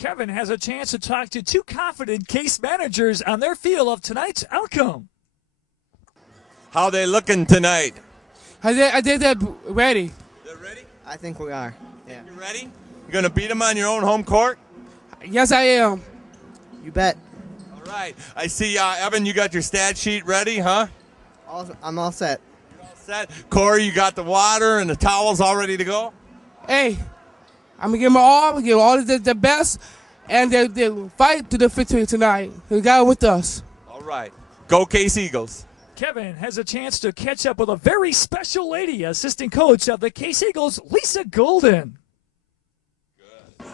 Kevin has a chance to talk to two confident Case managers on their feel of tonight's outcome. How they looking tonight? I think they're ready. They're ready? I think we are. Yeah. You ready? You're going to beat them on your own home court? Yes, I am. You bet. All right. I see, Evan, you got your stat sheet ready, huh? I'm all set. You're all set. Corey, you got the water and the towels all ready to go? Hey, I'm going to give them all. I'm going to give all the best. And they'll fight to the victory tonight. They got it with us. All right. Go Case Eagles. Kevin has a chance to catch up with a very special lady, assistant coach of the Case Eagles, Lisa Golden.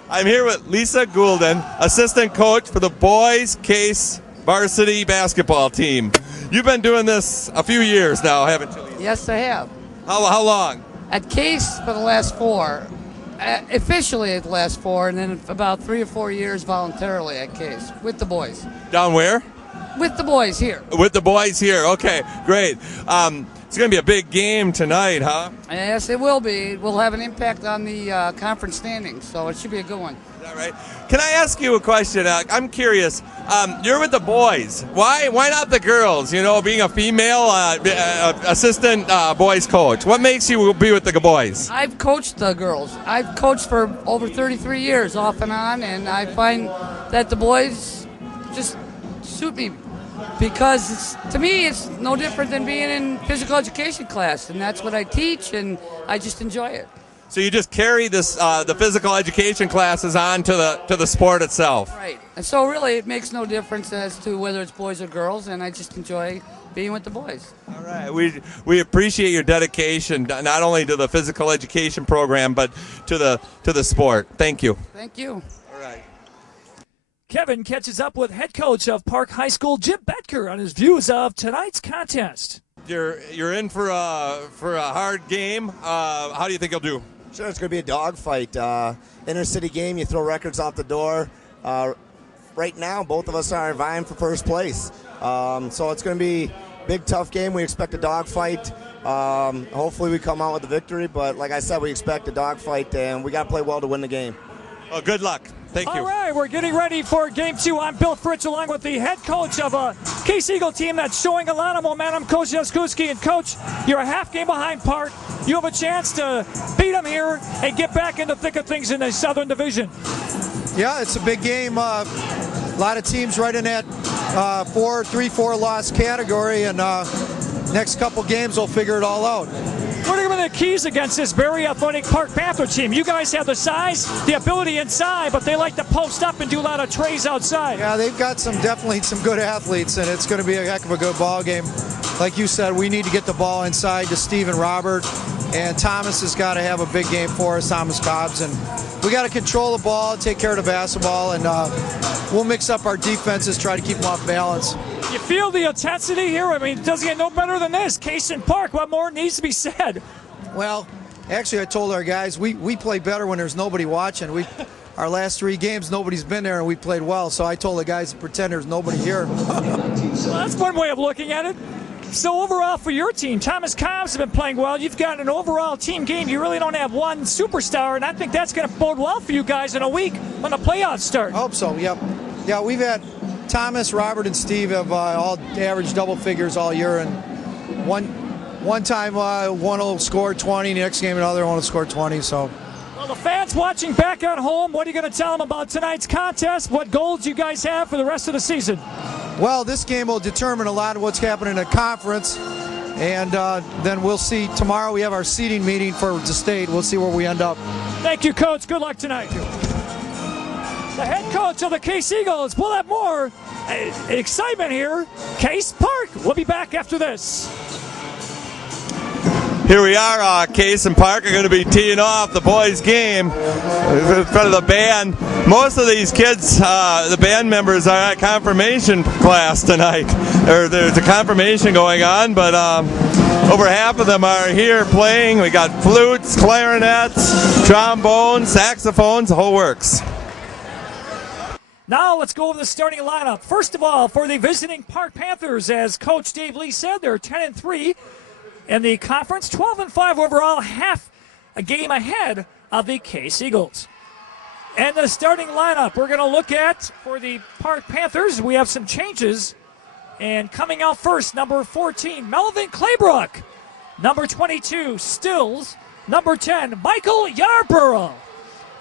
I'm here with Lisa Goulden, assistant coach for the boys Case varsity basketball team. You've been doing this a few years now, haven't you, Lisa? Yes, I have. How long? At Case for the last 4. Officially at the last 4, and then about 3 or 4 years voluntarily at Case with the boys. Down where? With the boys here. With the boys here. Okay, great. It's going to be a big game tonight, huh? Yes, it will be. It will have an impact on the conference standings, so it should be a good one. Is that right? Can I ask you a question? I'm curious. You're with the boys. Why not the girls? You know, being a female assistant boys coach. What makes you be with the boys? I've coached the girls. I've coached for over 33 years off and on, and I find that the boys just suit me because to me it's no different than being in physical education class, and that's what I teach, and I just enjoy it. So you just carry this the physical education classes on to the sport itself. Right. And so really it makes no difference as to whether it's boys or girls, and I just enjoy being with the boys. All right. We appreciate your dedication not only to the physical education program but to the sport. Thank you. Thank you. All right. Kevin catches up with head coach of Park High School, Jim Betker, on his views of tonight's contest. You're in for a hard game. How do you think you'll do? Sure, it's going to be a dogfight. Inter-city game, you throw records out the door. Right now, both of us are vying for first place. So it's going to be a big, tough game. We expect a dogfight. Hopefully we come out with a victory, but like I said, we expect a dogfight, and we got to play well to win the game. Well, good luck. Thank you. All right, we're getting ready for Game 2. I'm Bill Fritz, along with the head coach of a Case Eagle team that's showing a lot of momentum, Coach Jaskuski. And, Coach, you're a half game behind Park. You have a chance to beat them here and get back in the thick of things in the Southern Division. Yeah, it's a big game. A lot of teams right in that 3-4 loss category, and next couple games we'll figure it all out. What are the keys against this very athletic Park Panther team? You guys have the size, the ability inside, but they like to post up and do a lot of trays outside. Yeah, they've got definitely some good athletes, and it's going to be a heck of a good ball game. Like you said, we need to get the ball inside to Steve and Robert, and Thomas has got to have a big game for us, Thomas Cobbs, and we got to control the ball, take care of the basketball, and we'll mix up our defenses, try to keep them off balance. You feel the intensity here? I mean, it doesn't get no better than this. Case and Park, what more needs to be said? Well, actually, I told our guys we play better when there's nobody watching. Our last 3 games, nobody's been there, and we played well. So I told the guys to pretend there's nobody here. Well, that's one way of looking at it. So overall for your team, Thomas Cobbs has been playing well. You've got an overall team game. You really don't have one superstar, and I think that's going to bode well for you guys in a week when the playoffs start. I hope so, yep. Yeah, we've had Thomas, Robert, and Steve have all averaged double figures all year, and one time one will score 20, the next game another one will score 20. So. Well, the fans watching back at home, what are you going to tell them about tonight's contest? What goals you guys have for the rest of the season? Well, this game will determine a lot of what's happening in the conference, and then we'll see. Tomorrow we have our seeding meeting for the state. We'll see where we end up. Thank you, Coach. Good luck tonight. The head coach of the Case Eagles. We'll have more excitement here. Case Park. We'll be back after this. Here we are, Case and Park are going to be teeing off the boys' game in front of the band. Most of these kids, the band members, are at confirmation class tonight. There's a confirmation going on, but over half of them are here playing. We got flutes, clarinets, trombones, saxophones, the whole works. Now let's go over the starting lineup. First of all, for the visiting Park Panthers, as Coach Dave Lee said, they're 10-3. In the conference, 12-5 overall, half a game ahead of the Case Eagles. And the starting lineup we're going to look at for the Park Panthers. We have some changes. And coming out first, number 14, Melvin Claybrook. Number 22, Stills. Number 10, Michael Yarborough.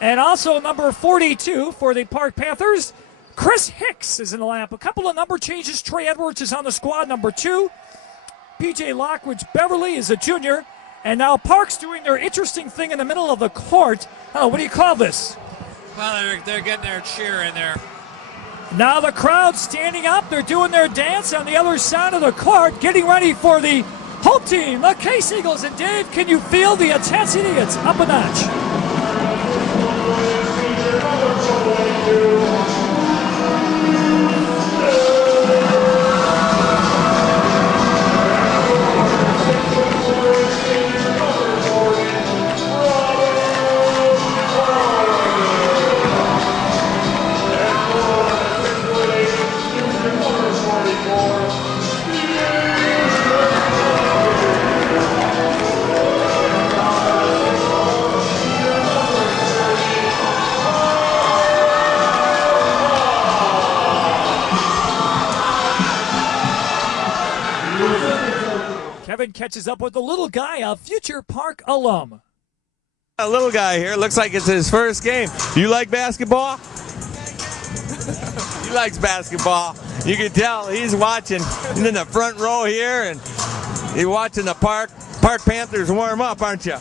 And also number 42 for the Park Panthers, Chris Hicks is in the lineup. A couple of number changes. Trey Edwards is on the squad, number 2. PJ Lockridge Beverly is a junior. And now Park's doing their interesting thing in the middle of the court. Oh, what do you call this? Well, they're getting their cheer in there. Now the crowd's standing up. They're doing their dance on the other side of the court, getting ready for the home team, the Case Eagles. And Dave, can you feel the intensity? It's up a notch. Kevin catches up with the little guy, a future Park alum. A little guy here. Looks like it's his first game. You like basketball? He likes basketball. You can tell he's watching. He's in the front row here, and you're watching the Park Panthers warm up, aren't you?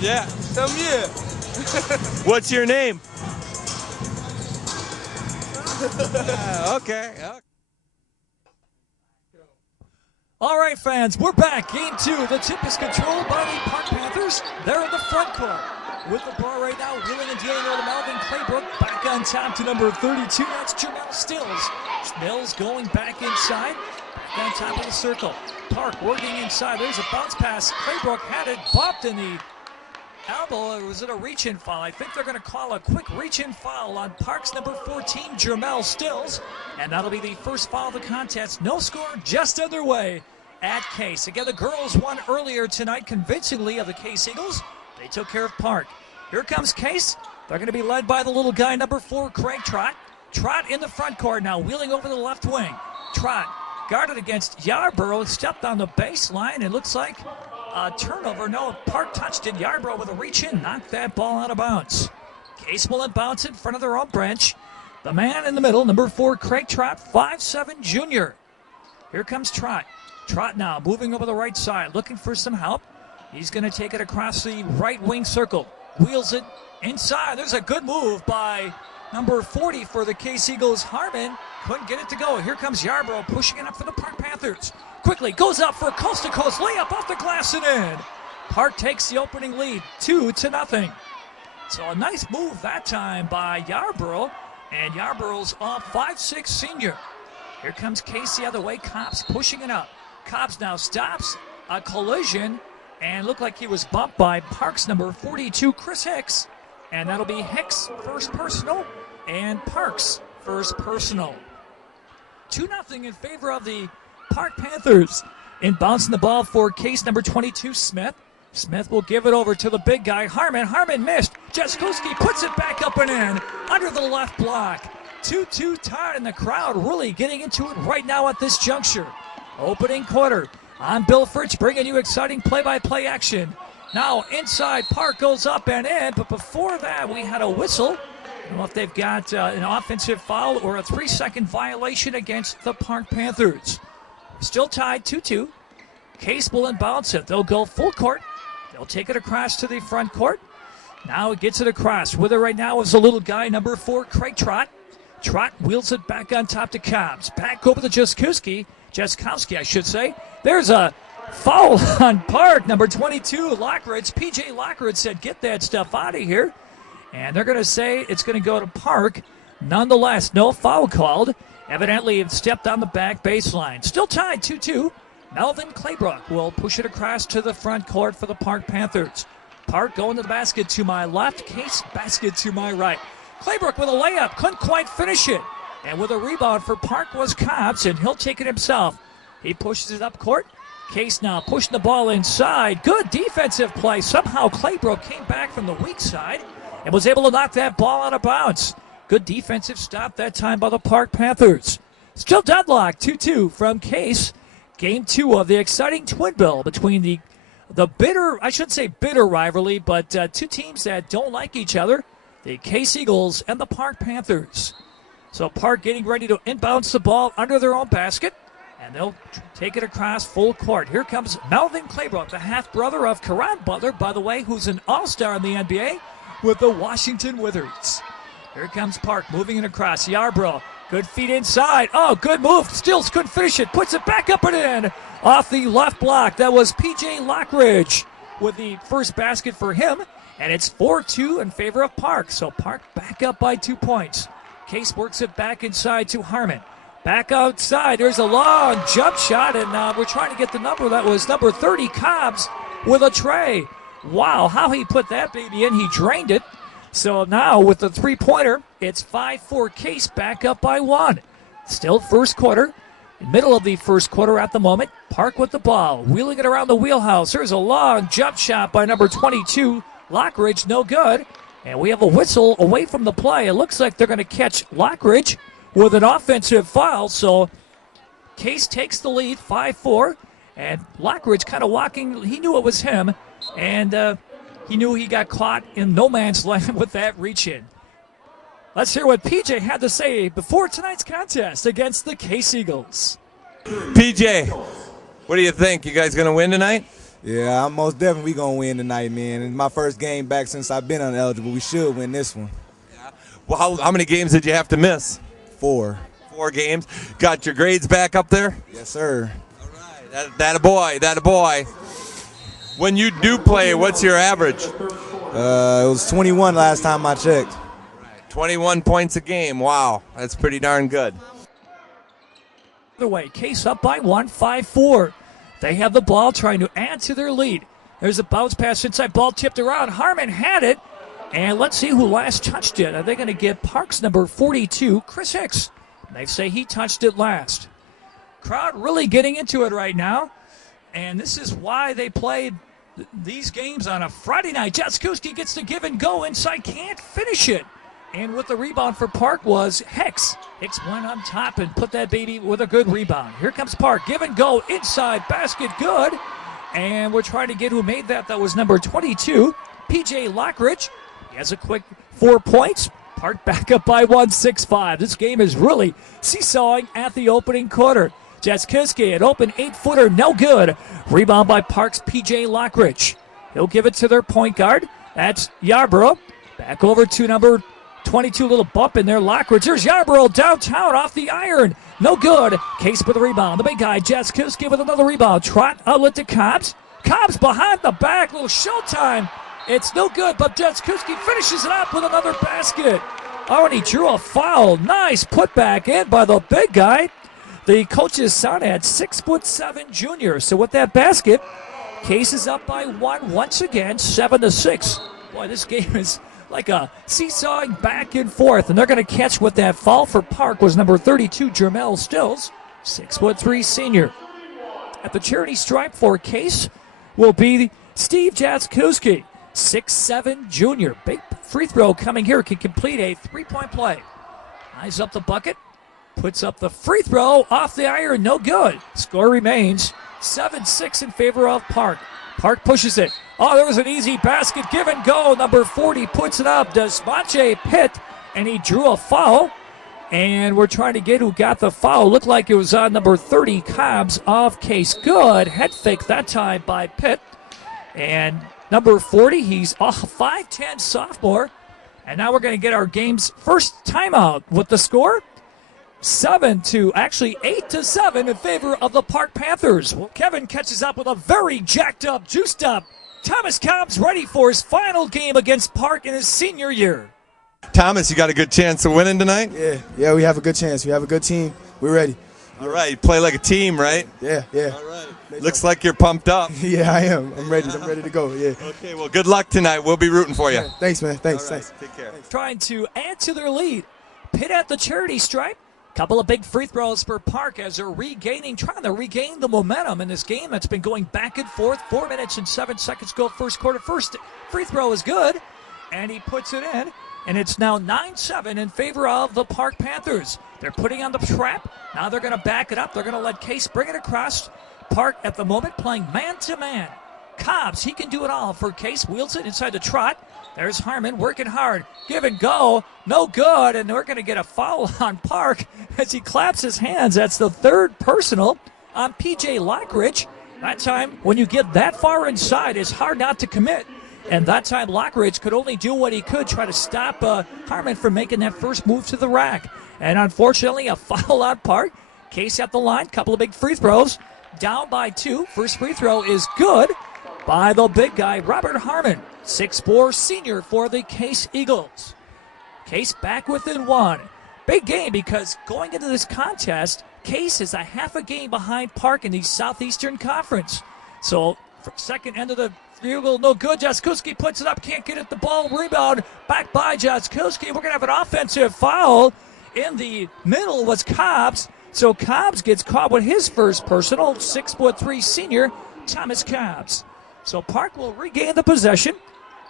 Yep. Yeah. What's your name? Okay. All right, fans, we're back. Game 2. The tip is controlled by the Park Panthers. They're in the front court with the ball right now. Wheeling and dealing with Melvin Claybrook. Back on top to number 32. That's Jamel Stills. Stills going back inside. Back on top of the circle. Park working inside. There's a bounce pass. Claybrook had it bopped in the elbow. Or was it a reach-in foul? I think they're going to call a quick reach-in foul on Park's number 14, Jamel Stills. And that'll be the first foul of the contest. No score, just underway at Case. Again, the girls won earlier tonight convincingly of the Case Eagles. They took care of Park. Here comes Case. They're going to be led by the little guy, number 4, Craig Trott. Trott in the front court now, wheeling over the left wing. Trott guarded against Yarborough, stepped on the baseline. It looks like a turnover. No, Park touched it. Yarborough with a reach-in, knocked that ball out of bounds. Case will bounce in front of their own bench. The man in the middle, number 4, Craig Trott, 5'7" junior. Here comes Trott. Trott now moving over the right side, looking for some help. He's going to take it across the right wing circle. Wheels it inside. There's a good move by number 40 for the Case Eagles, Harmon. Couldn't get it to go. Here comes Yarborough pushing it up for the Park Panthers. Quickly goes up for a coast-to-coast layup off the glass and in. Park takes the opening lead, 2-0. So a nice move that time by Yarborough. And Yarborough's off 5'6" senior. Here comes Case the other way. Cops pushing it up. Cops now stops a collision and looked like he was bumped by Park's number 42, Chris Hicks. And that'll be Hicks' first personal and Park's first personal. 2-0 in favor of the Park Panthers. In bouncing the ball for Case number 22, Smith. Smith will give it over to the big guy, Harmon. Harmon missed. Jaskowski puts it back up and in under the left block. 2-2 tied, and the crowd really getting into it right now at this juncture. Opening quarter. I'm Bill Fritsch bringing you exciting play-by-play action. Now inside, Park goes up and in, but before that we had a whistle. I don't know if they've got an offensive foul or a 3-second violation against the Park Panthers. Still tied 2-2. Case will bounce it. They'll go full court. They'll take it across to the front court. Now it gets it across. With it right now is the little guy, number 4, Craig Trott. Trott wheels it back on top to Cobbs. Back over to Jaskowski, I should say. There's a foul on Park, number 22, Lockridge. PJ Lockridge said, get that stuff out of here. And they're going to say it's going to go to Park. Nonetheless, no foul called. Evidently, it stepped on the back baseline. Still tied 2-2. Melvin Claybrook will push it across to the front court for the Park Panthers. Park going to the basket to my left. Case basket to my right. Claybrook with a layup. Couldn't quite finish it. And with a rebound for Park was Cobbs, and he'll take it himself. He pushes it up court. Case now pushing the ball inside. Good defensive play. Somehow Claybrook came back from the weak side and was able to knock that ball out of bounds. Good defensive stop that time by the Park Panthers. Still deadlocked, 2-2 from Case. Game 2 of the exciting twin bill between the bitter, I shouldn't say bitter rivalry, but two teams that don't like each other, the Case Eagles and the Park Panthers. So Park getting ready to inbounce the ball under their own basket, and they'll take it across full court. Here comes Melvin Claybrook, the half-brother of Karan Butler, by the way, who's an all-star in the NBA with the Washington Wizards. Here comes Park moving it across. Yarbrough, good feet inside. Oh, good move. Stills couldn't finish it. Puts it back up and in. Off the left block. That was P.J. Lockridge with the first basket for him. And it's 4-2 in favor of Park. So Park back up by 2 points. Case works it back inside to Harmon. Back outside. There's a long jump shot. And we're trying to get the number. That was number 30, Cobbs, with a tray. Wow, how he put that baby in. He drained it. So now with the three-pointer, it's 5-4 Case, back up by 1. Still first quarter. Middle of the first quarter at the moment. Park with the ball, wheeling it around the wheelhouse. There's a long jump shot by number 22, Lockridge, no good. And we have a whistle away from the play. It looks like they're going to catch Lockridge with an offensive foul. So Case takes the lead, 5-4. And Lockridge kind of walking, he knew it was him. And he knew he got caught in no man's land with that reach-in. Let's hear what PJ had to say before tonight's contest against the Case Eagles. PJ, what do you think? You guys going to win tonight? Yeah, I'm most definitely going to win tonight, man. It's my first game back since I've been ineligible. We should win this one. Yeah. Well, how many games did you have to miss? 4. 4 games. Got your grades back up there? Yes, sir. All right. That a boy. That a boy. When you do play, what's your average? It was 21 last time I checked. 21 points a game. Wow, that's pretty darn good. Either way, Case up by 1, 5-4. They have the ball trying to add to their lead. There's a bounce pass inside, ball tipped around. Harmon had it, and let's see who last touched it. Are they going to get Parks number 42, Chris Hicks? They say he touched it last. Crowd really getting into it right now, and this is why they played these games on a Friday night. Jaskowski gets the give and go inside, can't finish it. And with the rebound for Park was Hicks. Hicks went on top and put that baby with a good rebound. Here comes Park. Give and go inside. Basket good. And we're trying to get who made that. That was number 22, P.J. Lockridge. He has a quick 4 points. Park back up by 1, 6-5. This game is really seesawing at the opening quarter. Jaskowski, an open 8-footer, no good. Rebound by Park's P.J. Lockridge. He'll give it to their point guard. That's Yarbrough. Back over to number 22, little bump in there. Lockridge. There's Yarbrough downtown off the iron. No good. Case with the rebound. The big guy, Jaskowski, with another rebound. Trot outlet to Cobbs. Cobbs behind the back. Little showtime. It's no good, but Jaskowski finishes it up with another basket. Oh, and he drew a foul. Nice putback in by the big guy. The coach's son at 6'7" junior. So with that basket, Case is up by 1 once again, 7-6. Boy, this game is like a seesawing back and forth, and they're going to catch with that foul for Park was number 32, Jermel Stills, 6'3" senior. At the charity stripe for Case will be Steve Jaskowski, 6'7" junior. Big free throw coming here, can complete a 3-point play. Eyes up the bucket, puts up the free throw off the iron, no good. Score remains 7-6 in favor of Park. Park pushes it. Oh, there was an easy basket. Give and go. Number 40 puts it up. Desmache Pitt, and he drew a foul. And we're trying to get who got the foul. Looked like it was on number 30, Cobbs of Case. Good head fake that time by Pitt. And number 40, he's a 5'10" sophomore. And now we're going to get our game's first timeout with the score. 8-7 in favor of the Park Panthers. Well, Kevin catches up with a very jacked up, juiced up Thomas Cobbs, ready for his final game against Park in his senior year. Thomas, you got a good chance of winning tonight? Yeah, we have a good chance. We have a good team. We're ready. All right, you play like a team, right? Yeah. All right. Looks like you're pumped up. Yeah, I am. I'm ready to go, yeah. Okay, well, good luck tonight. We'll be rooting for you. Thanks, man. Thanks. All right, take care. Trying to add to their lead. Pitt at the charity stripe. Couple of big free throws for Park as they're trying to regain the momentum in this game that's been going back and forth. 4 minutes and 7 seconds go first quarter. First free throw is good, and he puts it in, and it's now 9-7 in favor of the Park Panthers. They're putting on the trap. Now they're going to back it up. They're going to let Case bring it across. Park at the moment playing man-to-man. Cobbs, he can do it all for Case. Wheels it inside the trot. There's Harmon working hard. Give and go. No good. And we're going to get a foul on Park as he claps his hands. That's the third personal on P.J. Lockridge. That time, when you get that far inside, it's hard not to commit. And that time, Lockridge could only do what he could, try to stop Harmon from making that first move to the rack. And unfortunately, a foul on Park. Case at the line. Couple of big free throws. Down by 2. First free throw is good by the big guy, Robert Harmon. 6'4" senior for the Case Eagles. Case back within 1. Big game because going into this contest, Case is a half a game behind Park in the Southeastern Conference. So, for second end of the field goal, no good. Jaskuski puts it up, can't get it. The ball rebound back by Jaskuski. We're going to have an offensive foul. In the middle was Cobbs. So Cobbs gets caught with his first personal. 6'3" senior, Thomas Cobbs. So Park will regain the possession.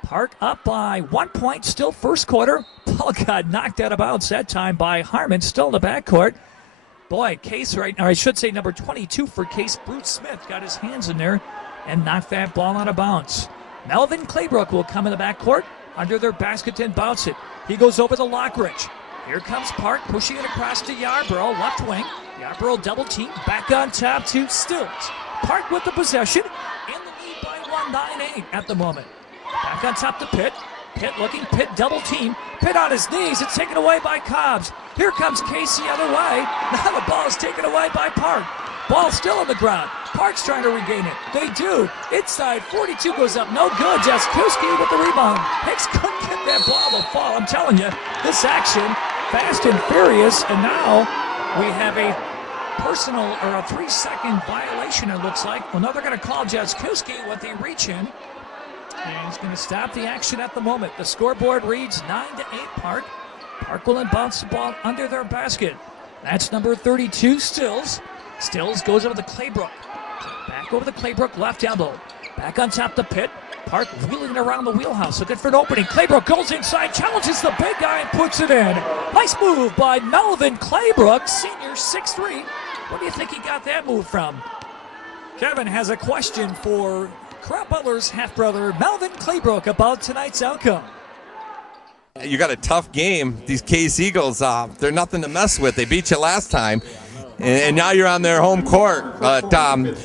Park up by 1 point, still first quarter. Ball got knocked out of bounds that time by Harmon, still in the backcourt. Boy, Case right now, I should say number 22 for Case, Bruce Smith, got his hands in there and knocked that ball out of bounds. Melvin Claybrook will come in the backcourt under their basket and bounce it. He goes over the Lockridge. Here comes Park, pushing it across to Yarborough, left wing. Yarborough double team, back on top to Stills. Park with the possession, in the lead by 1, 9-8 at the moment. Back on top to Pitt. Pitt looking, Pitt double team. Pitt on his knees, it's taken away by Cobbs. Here comes Case the other way. Now the ball is taken away by Park. Ball still on the ground. Park's trying to regain it. They do. Inside, 42 goes up. No good. Jaskuski with the rebound. Hicks couldn't get that ball to fall. I'm telling you, this action, fast and furious. And now we have a personal or a 3-second violation, it looks like. Well, now they're going to call Jaskuski with the reach in. And he's going to stop the action at the moment. The scoreboard reads 9-8 Park. Park will bounce the ball under their basket. That's number 32, Stills. Stills goes over the Claybrook. Back over the Claybrook, left elbow. Back on top to Pitt. Park wheeling around the wheelhouse, looking for an opening. Claybrook goes inside, challenges the big guy and puts it in. Nice move by Melvin Claybrook, senior, 6'3". Where do you think he got that move from? Kevin has a question for Crop Butler's half-brother, Melvin Claybrook, about tonight's outcome. You got a tough game. These Case Eagles, they're nothing to mess with. They beat you last time. And now you're on their home court. But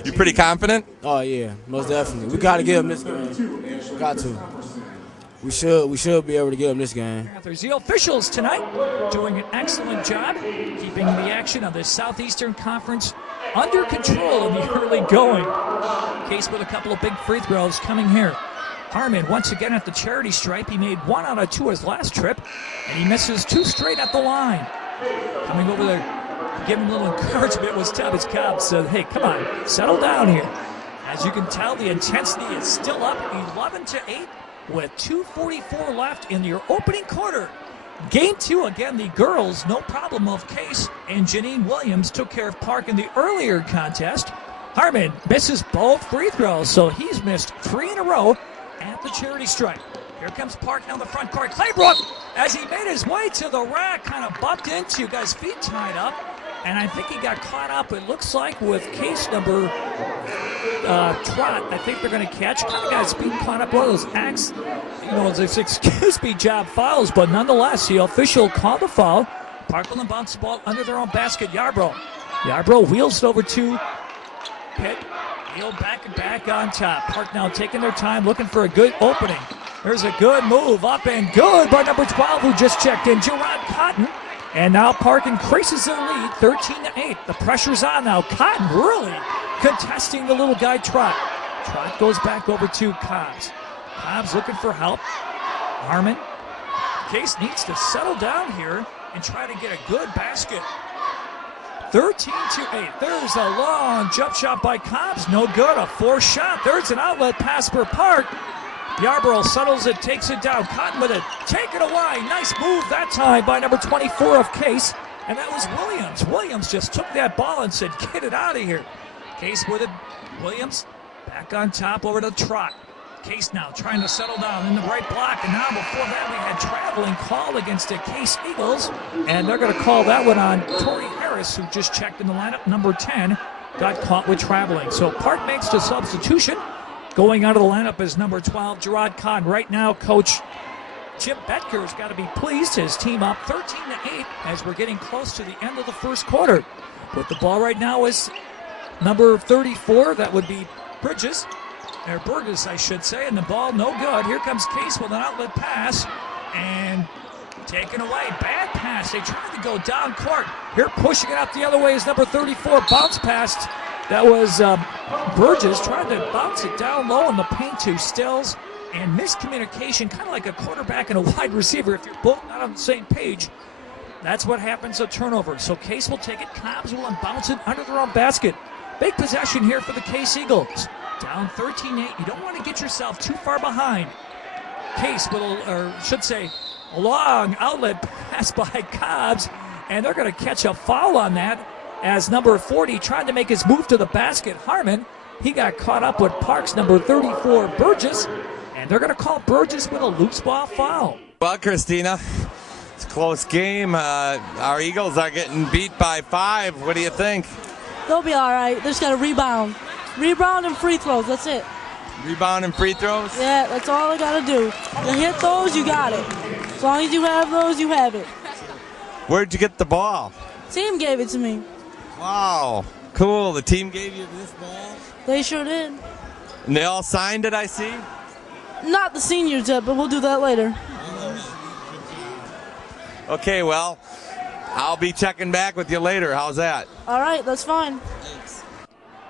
you pretty confident? Oh, yeah, most definitely. We got to give them this game. We got to. We should be able to give them this game. The officials tonight doing an excellent job keeping the action of the Southeastern Conference under control in the early going. Case with a couple of big free throws coming here. Harmon once again at the charity stripe. He made 1 out of 2 his last trip, and he misses 2 straight at the line. Coming over there, giving a little encouragement was Thomas Cobbs. Said, hey, come on, settle down here. As you can tell, the intensity is still up, 11-8, with 2:44 left in your opening quarter. Game 2, again, the girls, no problem of Case, and Janine Williams took care of Park in the earlier contest. Harmon misses both free throws, so he's missed 3 in a row at the charity stripe. Here comes Park down the front court. Claybrook, as he made his way to the rack, kind of bumped into, got his feet tied up, and I think he got caught up, it looks like, with Case number Trot. I think they're going to catch. Kind of got his feet caught up, one of those acts, those excuse me job fouls, but nonetheless, the official called the foul. Park will bounce the ball under their own basket. Yarbrough wheels it over to Pitt. He'll back and back on top. Park now taking their time, looking for a good opening. There's a good move up and good by number 12 who just checked in, Gerard Cotton. And now Park increases their lead, 13-8. The pressure's on now. Cotton really contesting the little guy Trot. Trot goes back over to Cobbs. Cobbs looking for help. Harmon. Case needs to settle down here and try to get a good basket. 13-8. There's a long jump shot by Cobbs. No good. A forced shot. There's an outlet pass for Park. Yarborough settles it, takes it down. Cotton with it. Take it away. Nice move that time by number 24 of Case. and that was Williams. Williams just took that ball and said, get it out of here. Case with it. Williams back on top over to Trot. Case now trying to settle down in the right block, and now before that we had traveling called against the Case Eagles, and they're going to call that one on Torrey Harris, who just checked in the lineup. Number 10 got caught with traveling. So Park makes the substitution. Going out of the lineup is number 12, Gerard Kahn. Right now, Coach Jim Betker's got to be pleased. His team up 13-8 as we're getting close to the end of the first quarter. With the ball right now is number 34. That would be Bridges. Or Burgess, I should say, and the ball no good. Here comes Case with an outlet pass, and taken away. Bad pass. They tried to go down court. Here pushing it out the other way is number 34. Bounce past. That was Burgess trying to bounce it down low in the paint to Stills, and miscommunication, kind of like a quarterback and a wide receiver. If you're both not on the same page, that's what happens, a turnover. So Case will take it. Cobbs will unbounce it under their own basket. Big possession here for the Case Eagles. Down 13-8. You don't want to get yourself too far behind. Case with, a long outlet pass by Cobbs, and they're going to catch a foul on that as number 40 tried to make his move to the basket. Harmon, he got caught up with Parks, number 34, Burgess, and they're going to call Burgess with a loose ball foul. Well, Christina, it's a close game. Our Eagles are getting beat by 5. What do you think? They'll be all right. They just got to rebound. Rebound and free throws, that's it. Rebound and free throws? Yeah, that's all I got to do. You hit those, you got it. As long as you have those, you have it. Where'd you get the ball? Team gave it to me. Wow, cool. The team gave you this ball? They sure did. And they all signed it, I see? Not the seniors yet, but we'll do that later. Okay, well, I'll be checking back with you later. How's that? All right, that's fine.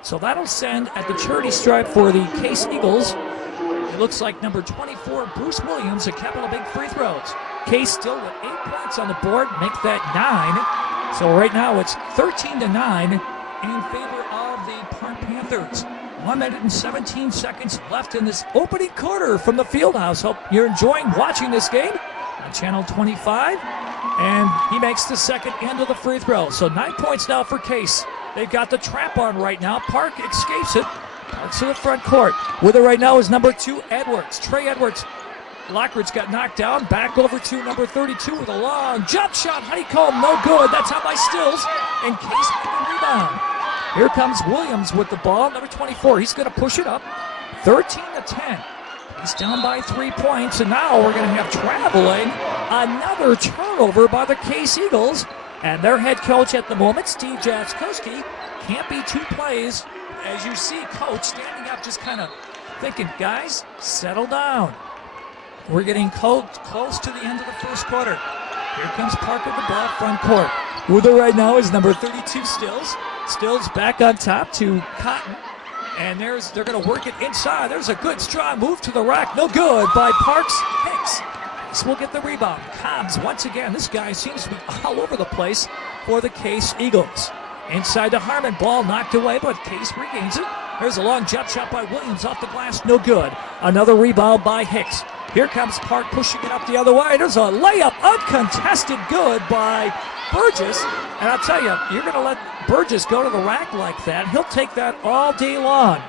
So that'll send at the charity stripe for the Case Eagles. It looks like number 24, Bruce Williams, a couple of big free throws. Case still with 8 points on the board, make that 9. So right now it's 13-9 in favor of the Park Panthers. 1 minute and 17 seconds left in this opening quarter from the Fieldhouse. Hope you're enjoying watching this game on Channel 25. And he makes the second end of the free throw. So 9 points now for Case. They've got the trap on right now. Park escapes it. Parks to the front court. With it right now is number 2, Edwards. Trey Edwards. Lockridge got knocked down. Back over to number 32 with a long jump shot. Honeycomb, no good. That's out by Stills. And Case with the rebound. Here comes Williams with the ball. Number 24. He's going to push it up. 13-10. He's down by 3 points. And now we're going to have traveling. Another turnover by the Case Eagles. And their head coach at the moment, Steve Jaskowski, can't be 2 plays. As you see, coach standing up, just kind of thinking, guys, settle down. We're getting close to the end of the first quarter. Here comes Park with the ball, front court. With it right now is number 32, Stills. Stills back on top to Cotton. And they're going to work it inside. There's a good, strong move to the rack. No good by Parks. Hicks. This will get the rebound. Cobbs, once again, this guy seems to be all over the place for the Case Eagles. Inside to Harmon, ball knocked away, but Case regains it. There's a long jump shot by Williams off the glass, no good. Another rebound by Hicks. Here comes Park pushing it up the other way. There's a layup, uncontested, good by Burgess. And I'll tell you, you're going to let Burgess go to the rack like that. He'll take that all day long.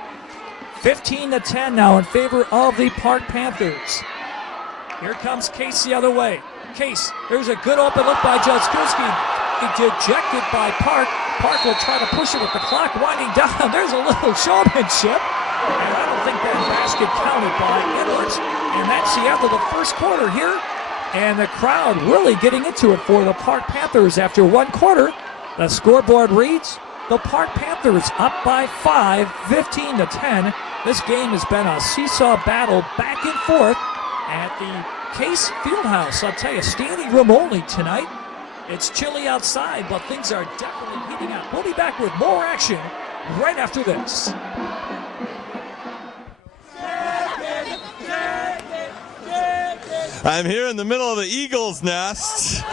15-10 now in favor of the Park Panthers. Here comes Case the other way. Case, there's a good open look by Jaskowski. Ejected by Park. Park will try to push it with the clock winding down. There's a little showmanship. And I don't think that basket counted by Edwards. And that's the end of the first quarter here. And the crowd really getting into it for the Park Panthers after 1 quarter. The scoreboard reads, the Park Panthers up by 5, 15-10. This game has been a seesaw battle back and forth at the Case Fieldhouse. I'll tell you, standing room only tonight. It's chilly outside, but things are definitely heating up. We'll be back with more action right after this. I'm here in the middle of the Eagles' nest. Go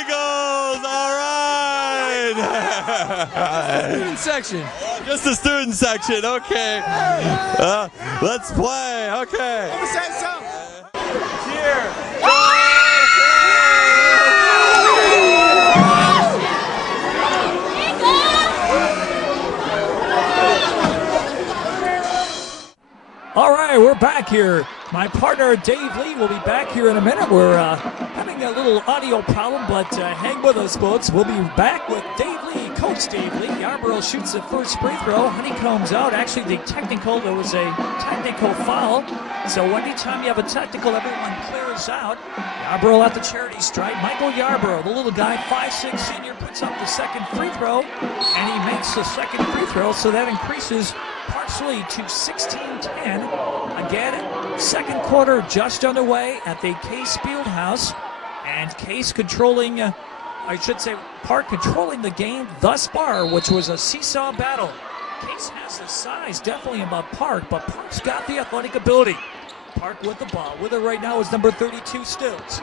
Eagles! All right! Student section. Just the student section, okay. Let's play, okay. Cheer! All right, we're back here. My partner Dave Lee will be back here in a minute. We're having a little audio problem, but hang with us, folks. We'll be back with Dave Lee, Coach Dave Lee. Yarborough shoots the first free throw. Honeycomb's out. Actually, there was a technical foul. So anytime you have a technical, everyone clears out. Yarborough at the charity stripe. Michael Yarborough, the little guy, 5'6" senior, puts up the second free throw, and he makes the second free throw, so that increases Park's lead to 16-10. Again, second quarter just underway at the Case Fieldhouse, and Case controlling, Park controlling the game thus far, which was a seesaw battle. Case has the size definitely above Park, but Park's got the athletic ability. Park with the ball. With it right now is number 32, Stills.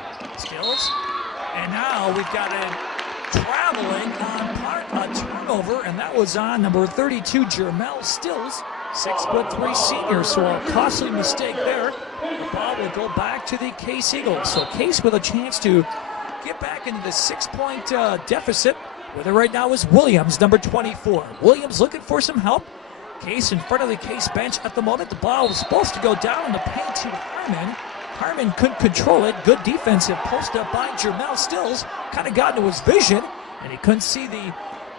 And now we've got a traveling on Park, a turnover, and that was on number 32, Jermel Stills, 6'3" senior, so a costly mistake there. The ball will go back to the Case Eagles. So Case with a chance to get back into the 6-point deficit. With it right now is Williams, number 24. Williams looking for some help. Case in front of the Case bench at the moment. The ball was supposed to go down in the paint to Harmon. Harmon couldn't control it. Good defensive post up by Jermel Stills. Kind of got into his vision, and he couldn't see the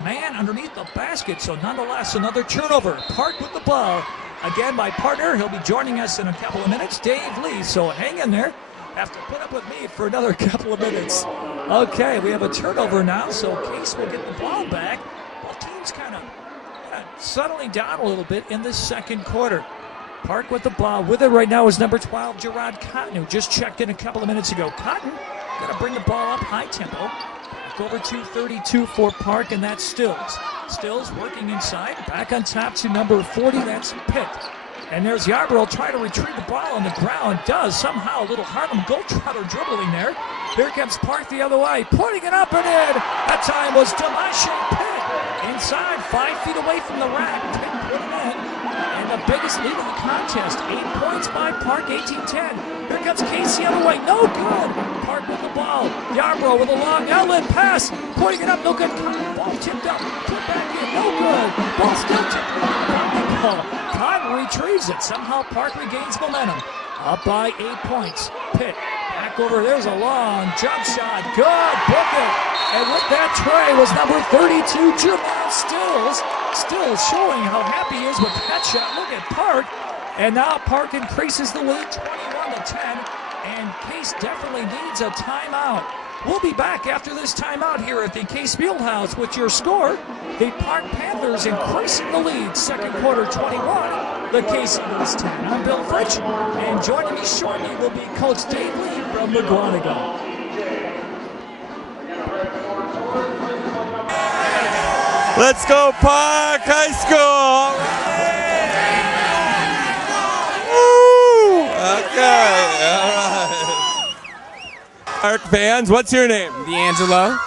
man underneath the basket. So nonetheless, another turnover. Park with the ball. Again, my partner, he'll be joining us in a couple of minutes, Dave Lee. So hang in there. Have to put up with me for another couple of minutes. Okay, we have a turnover now, so Case will get the ball back. Both teams kind of settling down a little bit in this second quarter. Park with the ball. With it right now is number 12, Gerard Cotton, who just checked in a couple of minutes ago. Cotton got to bring the ball up high tempo. Back over to 32 for Park, and that's Stills. Stills working inside. Back on top to number 40, that's Pitt. And there's Yarborough trying to retrieve the ball on the ground. Does somehow a little Harlem Globetrotter dribbling there. Here comes Park the other way, putting it up and in. That time was Demashe Pitt. Inside, 5 feet away from the rack. Pitt put it in. And the biggest lead in the contest. 8 points by Park, 18-10. Here comes Case the other way. No good. Park with the ball. Yarborough with a long outlet pass. Putting it up, no good. Ball tipped up. Put back in, no good. Ball still tipped up. Cotton retrieves it. Somehow Park regains momentum. Up by 8 points. Pitt back over. There's a long jump shot. Good. Book it. And with that tray was number 32, Jermel Stills. Still showing how happy he is with that shot. Look at Park. And now Park increases the lead 21-10. And Case definitely needs a timeout. We'll be back after this timeout here at the Case Fieldhouse with your score. The Park Panthers increasing the lead, second quarter 21. The Case Eagles 10. I'm Bill Fritch, and joining me shortly will be Coach Dave Lee from McGuanago. Let's go Park High School! Woo! Okay, all right. Park fans, what's your name? D'Angelo.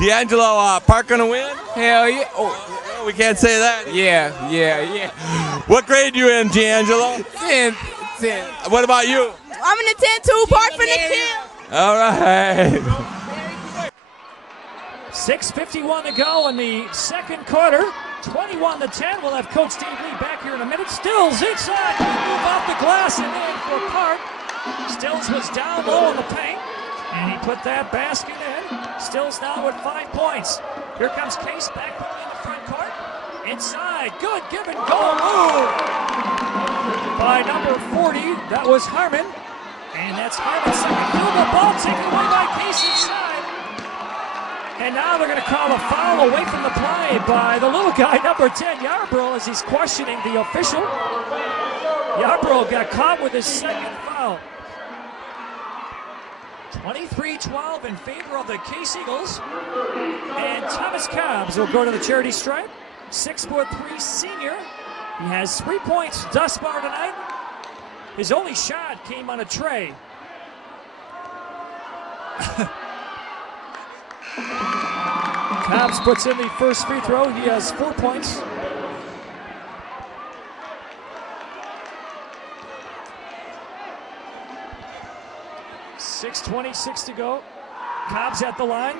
D'Angelo, Park gonna win? Hell yeah. Oh, we can't say that. Yeah. What grade you in, D'Angelo? 10. What about you? I'm in the 10-2, Park for the kill. All right. 6:51 to go in the second quarter. 21-10. We'll have Coach Dave Lee back here in a minute. Stills inside. Move off the glass and in for Park. Stills was down low in the paint, and he put that basket in. Stills now with 5 points. Here comes Case back in the front court. Inside, good give and go move by number 40. That was Harmon, and that's Harmon's second field goal. Ball taken away by Case inside. And now they're going to call a foul away from the play by the little guy, number 10, Yarborough, as he's questioning the official. Yarborough got caught with his second foul. 23-12 in favor of the Case Eagles. And Thomas Cobbs will go to the charity stripe. 6'3" senior. He has 3 points thus far tonight. His only shot came on a tray. Cobbs puts in the first free throw. He has 4 points. .26 to go. Cobbs at the line.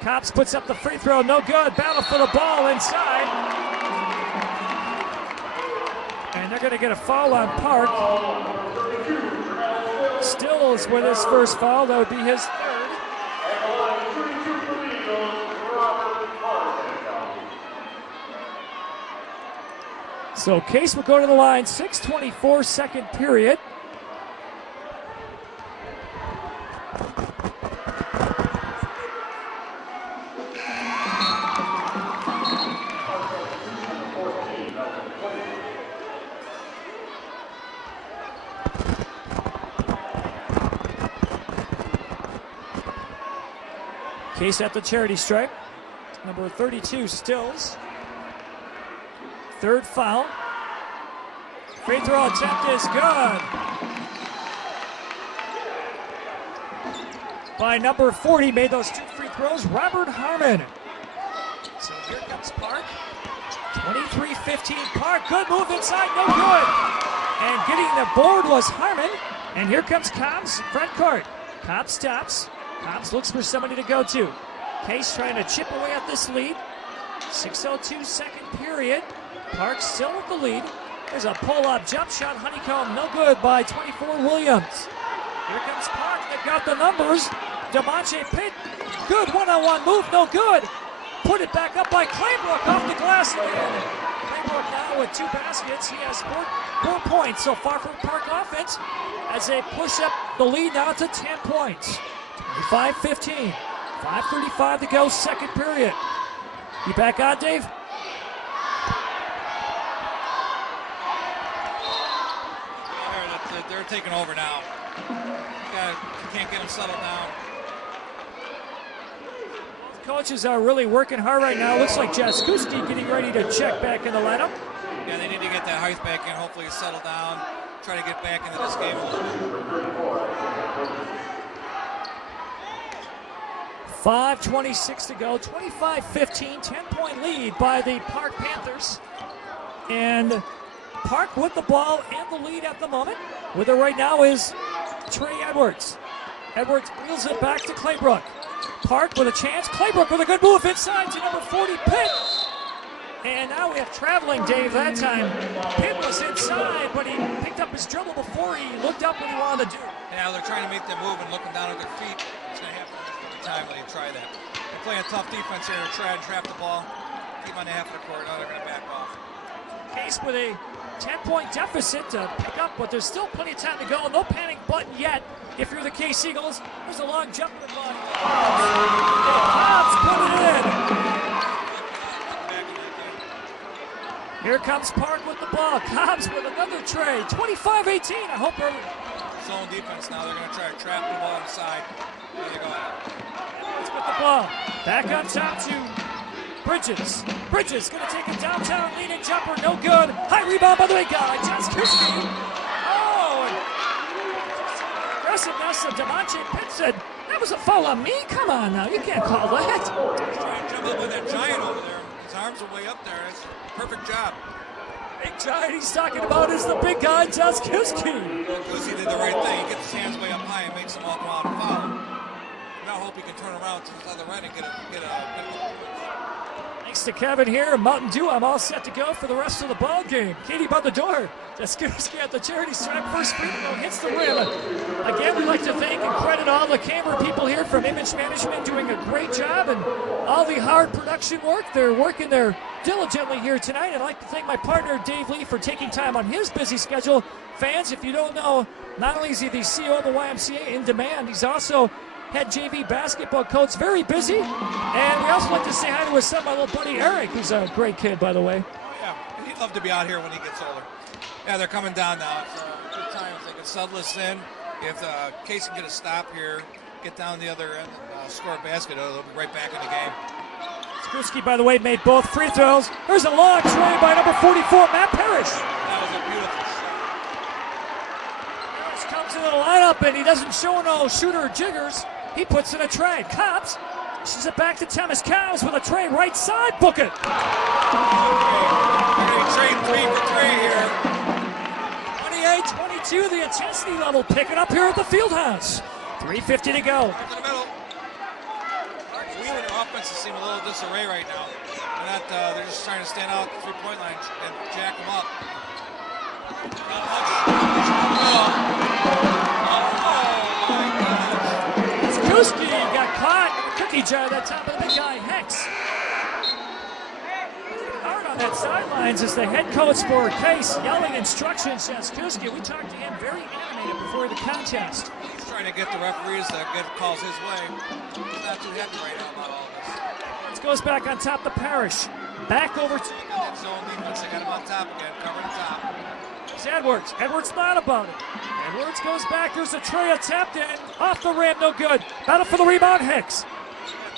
Cobbs puts up the free throw. No good. Battle for the ball inside. And And they're going to get a foul on Park. Stills with his first foul. That would be his third. So Case will go to the line. 6:24 second period. Case at the charity stripe. Number 32, Stills. Third foul. Free throw attempt is good. By number 40, made those 2 free throws, Robert Harmon. So here comes Park. 23-15 Park. Good move inside, no good. And getting the board was Harmon. And here comes Cobbs, front court. Cobbs stops. Cobbs looks for somebody to go to. Case trying to chip away at this lead. 6:02 second period. Park still with the lead. There's a pull-up jump shot, honeycomb, no good by 24 Williams. Here comes Park, they've got the numbers. DeMonte Pitt, good one-on-one move, no good. Put it back up by Claybrook off the glass again. Claybrook now with 2 baskets. He has 4 points so far from Park offense as they push up the lead now to 10 points. 25-15, 5:35 to go, second period. You back on, Dave? They're taking over now. You can't get them settled down. Both coaches are really working hard right now. Looks like Jaskuski getting ready to check back in the lineup. Yeah, they need to get that height back in. Hopefully settle down. Try to get back into this game a little bit. 5:26 to go. 25-15, 10-point lead by the Park Panthers. And Park with the ball and the lead at the moment. With it right now is Trey Edwards. Edwards wheels it back to Claybrook. Park with a chance. Claybrook with a good move inside to number 40, Pitt. And now we have traveling, Dave, that time. Pitt was inside, but he picked up his dribble before he looked up what he wanted to do. Yeah, they're trying to make them move and looking down at their feet. It's going to happen every time when they try that. They're playing tough defense here to try and trap the ball. Keep on the half of the court. Now they're going to back off. Case with a 10-point deficit to pick up, but there's still plenty of time to go. No panic button yet. If you're the Case Eagles, there's a long jump in the ball. Cobbs put it in. Here comes Park with the ball. Cobbs with another tray. 25-18. I hope they're zone defense now. They're going to try to trap the ball inside. There you go. Edwards with the ball. Back on top to Bridges. Bridges going to take a downtown lead-in jumper. No good. High rebound by the way guy. Jaskuski. Oh, and aggressiveness of DeMonte Pitt said, that was a foul on me? Come on now. You can't call that. He's trying to jump up with that giant over there. His arms are way up there. It's a perfect job. Big giant he's talking about is the big guy, Jaskuski. Jaskuski did the right thing. He gets his hands way up high and makes them all come out and foul. Now hope he can turn around to his other right and get a Thanks to Kevin here, Mountain Dew. I'm all set to go for the rest of the ball game. Katie by the door. Jaskuski at the charity stripe. First free throw hits the rim. Again, we'd like to thank and credit all the camera people here from Image Management doing a great job and all the hard production work. They're working there diligently here tonight. I'd like to thank my partner Dave Lee for taking time on his busy schedule. Fans, if you don't know, not only is he the CEO of the YMCA in demand, he's also head JV basketball coach, very busy. And we also like to say hi to his son, my little buddy Eric, who's a great kid, by the way. Oh, yeah, he'd love to be out here when he gets older. Yeah, they're coming down now. It's a good time if they can settle this in. If Case can get a stop here, get down the other end, and score a basket, they'll be right back in the game. Jaskuski, by the way, made both free throws. There's a long tray by number 44, Matt Parrish. That was a beautiful shot. Parrish comes into the lineup, and he doesn't show no shooter jiggers. He puts in a tray. Cobbs pushes it back to Thomas Cows with a tray right side. Book it. Trade 3 for 3 here. 28-22, the intensity level picking up here at the Fieldhouse. 3:50 to go. Right to the middle. Wheeling offense seem a little disarray right now. They're just trying to stand out at the 3-point line and jack them up. Kuski got caught in the cookie jar that top of the big guy, Hicks. Hard on that sidelines is the head coach for Case yelling instructions as Kuski. We talked to him very animated before the contest. He's trying to get the referees to get calls his way. He's not too happy right now about all this. It goes back on top to Parrish. Back over to That zone defense, they got him on top again, covering the top. it's Edwards. Edwards not about it. Edwards goes back. There's a tray attempt and off the rim, no good. Battle for the rebound, Hicks.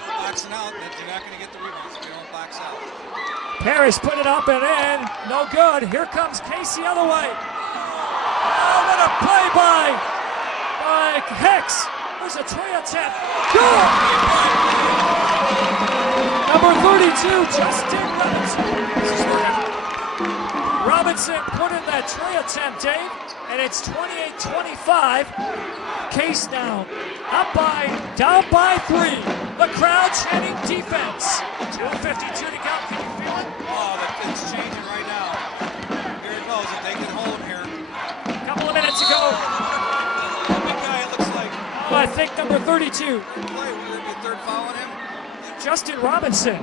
Boxing out, you're not going to get the rebounds if you don't box out. Parrish put it up and in, no good. Here comes Casey other way. Oh, what a play by Hicks. There's a tray attempt. Good. Number 32, Justin Robinson put in that tray attempt, Dave, and it's 28-25. Case down by 3. The crowd chanting defense. 2:52 to go. Can you feel it? Oh, it's changing right now. Here it goes. If they can hold him here. A couple of minutes ago. Big guy, it looks like. Oh, I think number 32. Play. We're going to be third foul on him. Justin Robinson.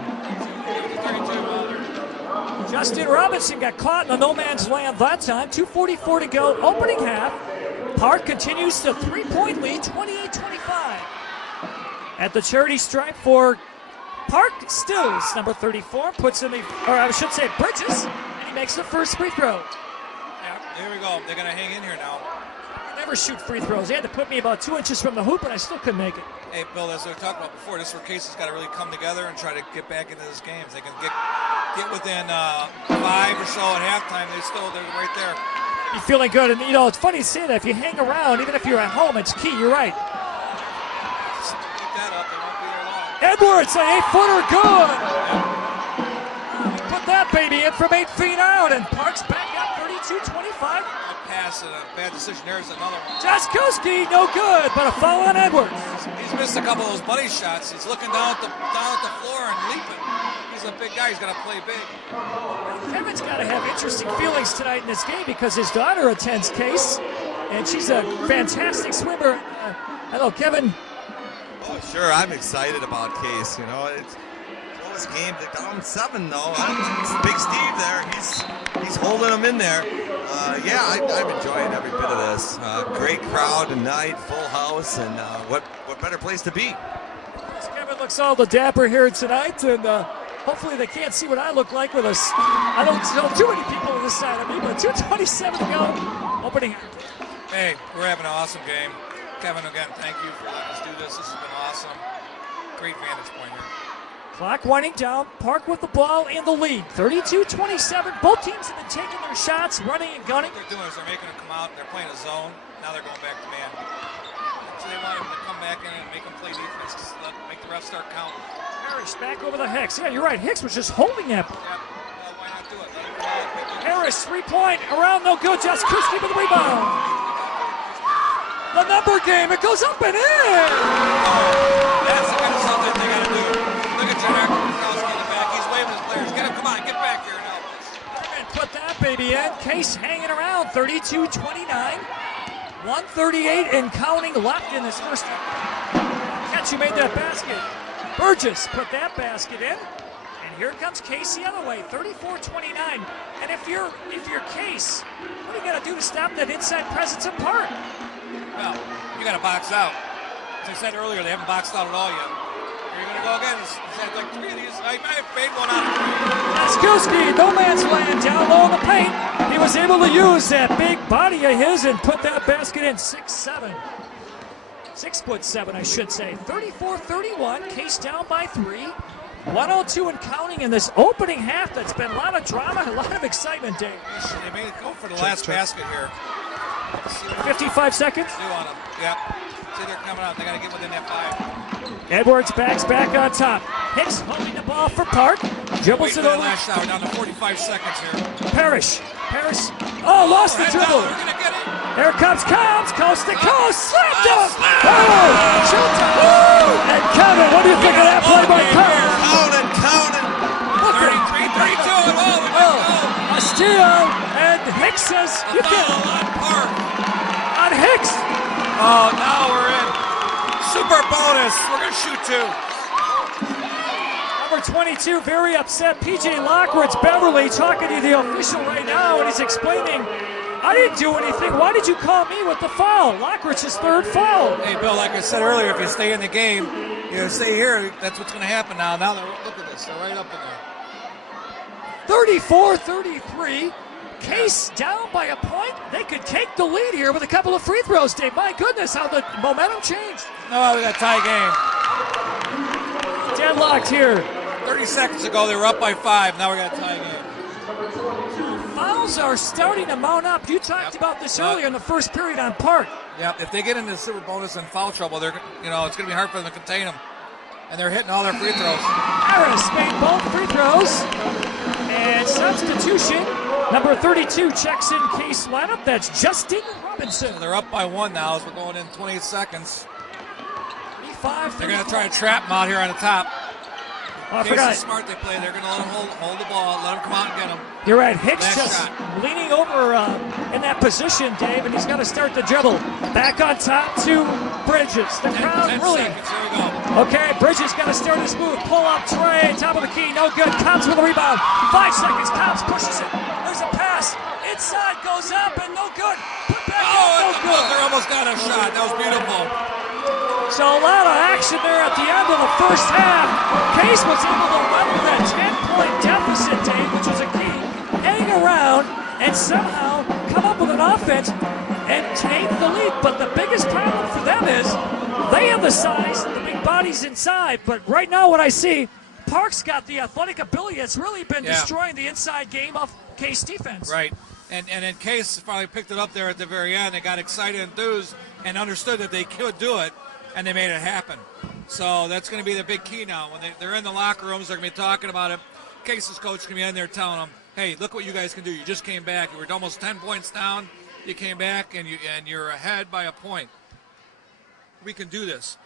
Justin Robinson got caught in the no man's land that time. 2:44 to go. Opening half. Park continues to 3-point lead, 28-25. At the charity stripe for Park Stills, number 34, puts in Bridges, and he makes the first free throw. Yeah, here we go. They're going to hang in here now. I never shoot free throws. They had to put me about 2 inches from the hoop, and I still couldn't make it. Hey, Bill, as we talked about before, this is where Casey's got to really come together and try to get back into this game. If they can get within 5 or so at halftime, they're right there. You're feeling good, and it's funny to say that if you hang around, even if you're at home, it's key. You're right. Keep that up, they won't be there long. Edwards, an 8-footer, good. Put that baby in from 8 feet out, and Parks back up 32-25. A pass and a bad decision. There's another one. Jaskowski, no good, but a foul on Edwards. He's missed a couple of those buddy shots. He's looking down at the floor and leaping. He's a big guy. He's got to play big. Kevin's got to have interesting feelings tonight in this game because his daughter attends Case, and she's a fantastic swimmer. Hello, Kevin. Oh, sure. I'm excited about Case. It's a close game. They're down 7, though. Big Steve there. He's holding them in there. I'm enjoying every bit of this. Great crowd tonight, full house, and what better place to be? Kevin looks all the dapper here tonight, and hopefully they can't see what I look like with us. I don't know too many people on this side of me, but 2:27 to go. Opening. Hey, we're having an awesome game. Kevin, again, thank you for letting us do this. This has been awesome. Great vantage point here. Clock winding down. Park with the ball in the lead. 32-27. Both teams have been taking their shots, running and gunning. What they're doing is they're making them come out. They're playing a zone. Now they're going back to man. So they want them to come back in and make them play defense. Just make the refs start counting. Harris back over the Hicks. Yeah, you're right. Hicks was just holding that. Yep. Well, why not do it? Harris, 3-point, around, no good. Just Kuski with the rebound. The number game, it goes up and in. That's the kind of stuff that they got to do. Look at Jack Krauski in the back. He's waving his players. Get him, come on, get back here now. And put that baby in. Case hanging around, 32-29. 138 and counting left in this first. Catch who made that basket. Burgess put that basket in. And here comes Casey the other way, 34-29. And if you're Case, what do you got to do to stop that inside presence of Park? Well, you got to box out. As I said earlier, they haven't boxed out at all yet. Here you're going to go again. He's had like 3 of these. I might have made one out of 3. Jaskowski, no man's land, down low in the paint. He was able to use that big body of his and put that basket in. 6'7". 6'7", I should say. 34-31. Case down by 3. 102 and counting in this opening half. That's been a lot of drama, a lot of excitement, Dave. They may go for the last basket here. 55 seconds. Do on them. Yep. See, they're coming out. They got to get within that 5. Edwards backs back on top. Hicks holding the ball for Park. Dribbles it over. Last shot. We're down to 45 seconds here. Parrish. Oh, lost the dribble. We're going to get it. Here comes coast to coast. Slap dunk. Oh, and Kevin, what do you think of that play by Kevin? Counting. 33, 32. Oh, a steal, and Hicks says A you can. foul on Park. On Hicks. Oh, now we're in super bonus. We're going to shoot 2. Number 22, very upset. PJ Lockwood's Beverly talking to the official right now, and he's explaining, I didn't do anything. Why did you call me with the foul? Lockridge's third foul. Hey, Bill, like I said earlier, if you stay in the game, you stay here, that's what's going to happen now. Now, look at this. They're right up in there. 34-33. Case down by a point. They could take the lead here with a couple of free throws, Dave. My goodness, how the momentum changed. No, we got a tie game. Deadlocked here. 30 seconds ago, they were up by 5. Now we got a tie game. Fouls are starting to mount up. You talked about this earlier in the first period on Park. Yep, if they get into super bonus and foul trouble, they're it's going to be hard for them to contain them. And they're hitting all their free throws. Harris made both free throws. And substitution. Number 32 checks in Case lineup. That's Justin Robinson. So they're up by 1 now as we're going in 28 seconds. 35, they're going to try to trap them out here on the top. Oh, I Case forgot. is smart they play. They're going to let them hold the ball, let them come out and get them. You're right. Hicks Last just shot. leaning over in that position, Dave, and he's got to start the dribble. Back on top to Bridges. The crowd 10 really. seconds. Here we go. Okay, Bridges got to start his move. Pull up tray, top of the key, no good. Counts with a rebound. 5 seconds. Counts pushes it. There's a pass. Inside goes up and no good. Put back Oh, in, no the good. buzzer almost got a shot. That was beautiful. So a lot of action there at the end of the first half. Case was able to run with that 10-point deficit, Dave, which was a key. Hang around and somehow come up with an offense and take the lead. But the biggest problem for them is they have the size, the big bodies inside. But right now what I see, Park's got the athletic ability that's really been destroying the inside game of Case defense. Right. And in Case finally picked it up there at the very end. They got excited and enthused and understood that they could do it, and they made it happen. So that's going to be the big key now. When they're in the locker rooms, they're going to be talking about it. Case's coach is going to be in there telling them, hey, look what you guys can do. You just came back. You were almost 10 points down. You came back, and you're ahead by a point. We can do this.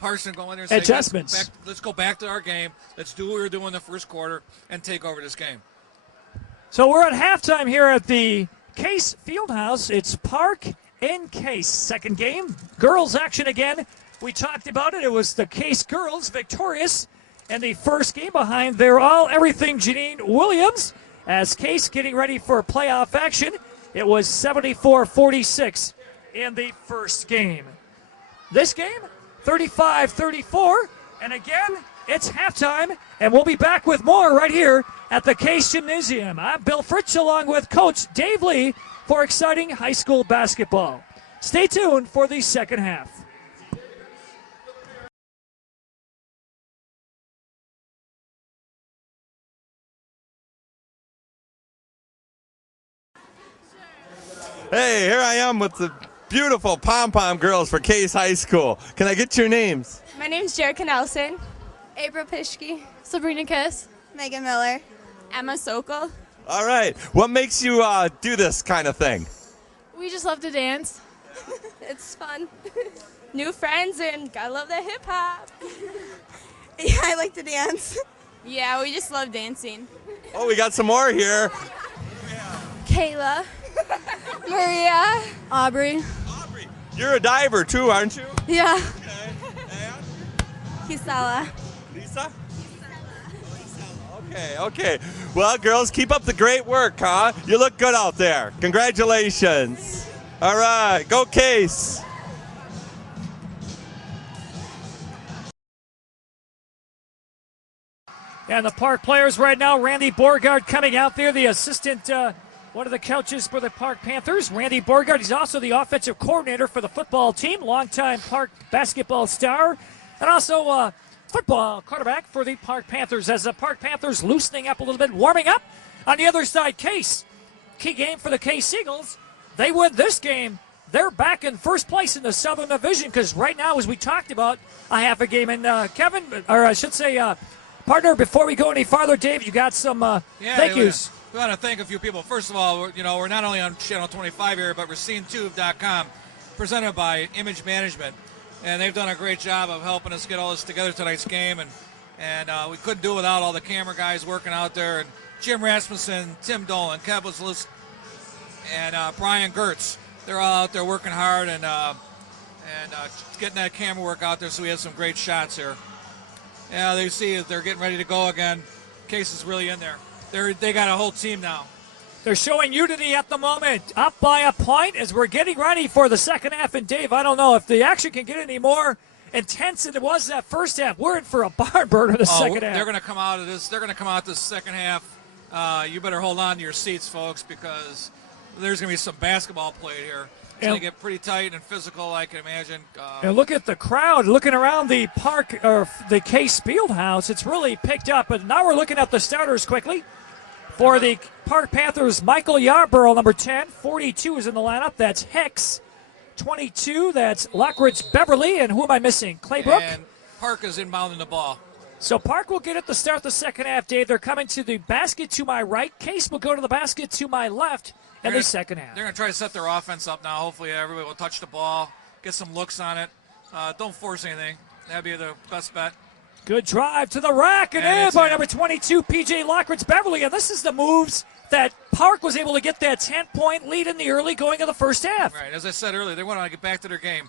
Parson go in there and say, adjustments. Let's go back to our game. Let's do what we were doing in the first quarter and take over this game. So we're at halftime here at the Case Fieldhouse. It's Park and Case. Second game. Girls action again. We talked about it. It was the Case girls victorious in the first game behind their all-everything Janine Williams. As Case getting ready for playoff action, it was 74-46 in the first game. This game, 35-34. And again, it's halftime, and we'll be back with more right here at the Case Gymnasium. I'm Bill Fritsch along with Coach Dave Lee for exciting high school basketball. Stay tuned for the second half. Hey, here I am with the beautiful pom-pom girls for Case High School. Can I get your names? My name's Jerica Nelson. April Pishke. Sabrina Kiss. Megan Miller. Emma Sokol. All right. What makes you do this kind of thing? We just love to dance. It's fun. New friends and I love the hip hop. Yeah, I like to dance. Yeah, we just love dancing. Oh, we got some more here. Kayla. Maria. Aubrey. You're a diver too, aren't you? Yeah. Okay. And? Kisela. Lisa? Okay. Well, girls, keep up the great work, huh? You look good out there. Congratulations. All right, go Case. And the Park players right now, Randy Borgard coming out there, the assistant, one of the coaches for the Park Panthers. Randy Borgard, he's also the offensive coordinator for the football team, longtime Park basketball star, and also football quarterback for the Park Panthers. As the Park Panthers loosening up a little bit, warming up. On the other side, Case. Key game for the Case Eagles. They win this game. They're back in first place in the Southern Division because right now, as we talked about, a half a game. And Kevin, or I should say, partner, before we go any farther, Dave, you got some thank yous. We want to thank a few people. First of all, we're not only on Channel 25 here, but we're SceneTube.com, presented by Image Management. And they've done a great job of helping us get all this together tonight's game. And we couldn't do it without all the camera guys working out there. And Jim Rasmussen, Tim Dolan, Kev and Brian Gertz. They're all out there working hard and getting that camera work out there so we have some great shots here. Yeah, they see they're getting ready to go again. Case is really in there. They got a whole team now. They're showing unity at the moment, up by a point as we're getting ready for the second half. And Dave, I don't know if the action can get any more intense than it was that first half. We're in for a barn burner the second half. They're going to come out of this. They're going to come out this second half. You better hold on to your seats, folks, because there's going to be some basketball played here. It's going to get pretty tight and physical, I can imagine. And look at the crowd looking around the park or the Case Fieldhouse. It's really picked up. But now we're looking at the starters quickly. For the Park Panthers, Michael Yarborough, number 10. 42 is in the lineup. That's Hicks. 22, that's Lockridge Beverly. And who am I missing? Claybrook? And Park is inbounding the ball. So Park will get it to start the second half, Dave. They're coming to the basket to my right. Case will go to the basket to my left in the second half. They're going to try to set their offense up now. Hopefully everybody will touch the ball, get some looks on it. Don't force anything. That'd be the best bet. Good drive to the rack and in by number 22, P.J. Lockridge Beverly. And this is the moves that Park was able to get that 10-point lead in the early going of the first half. Right, as I said earlier, they want to get back to their game.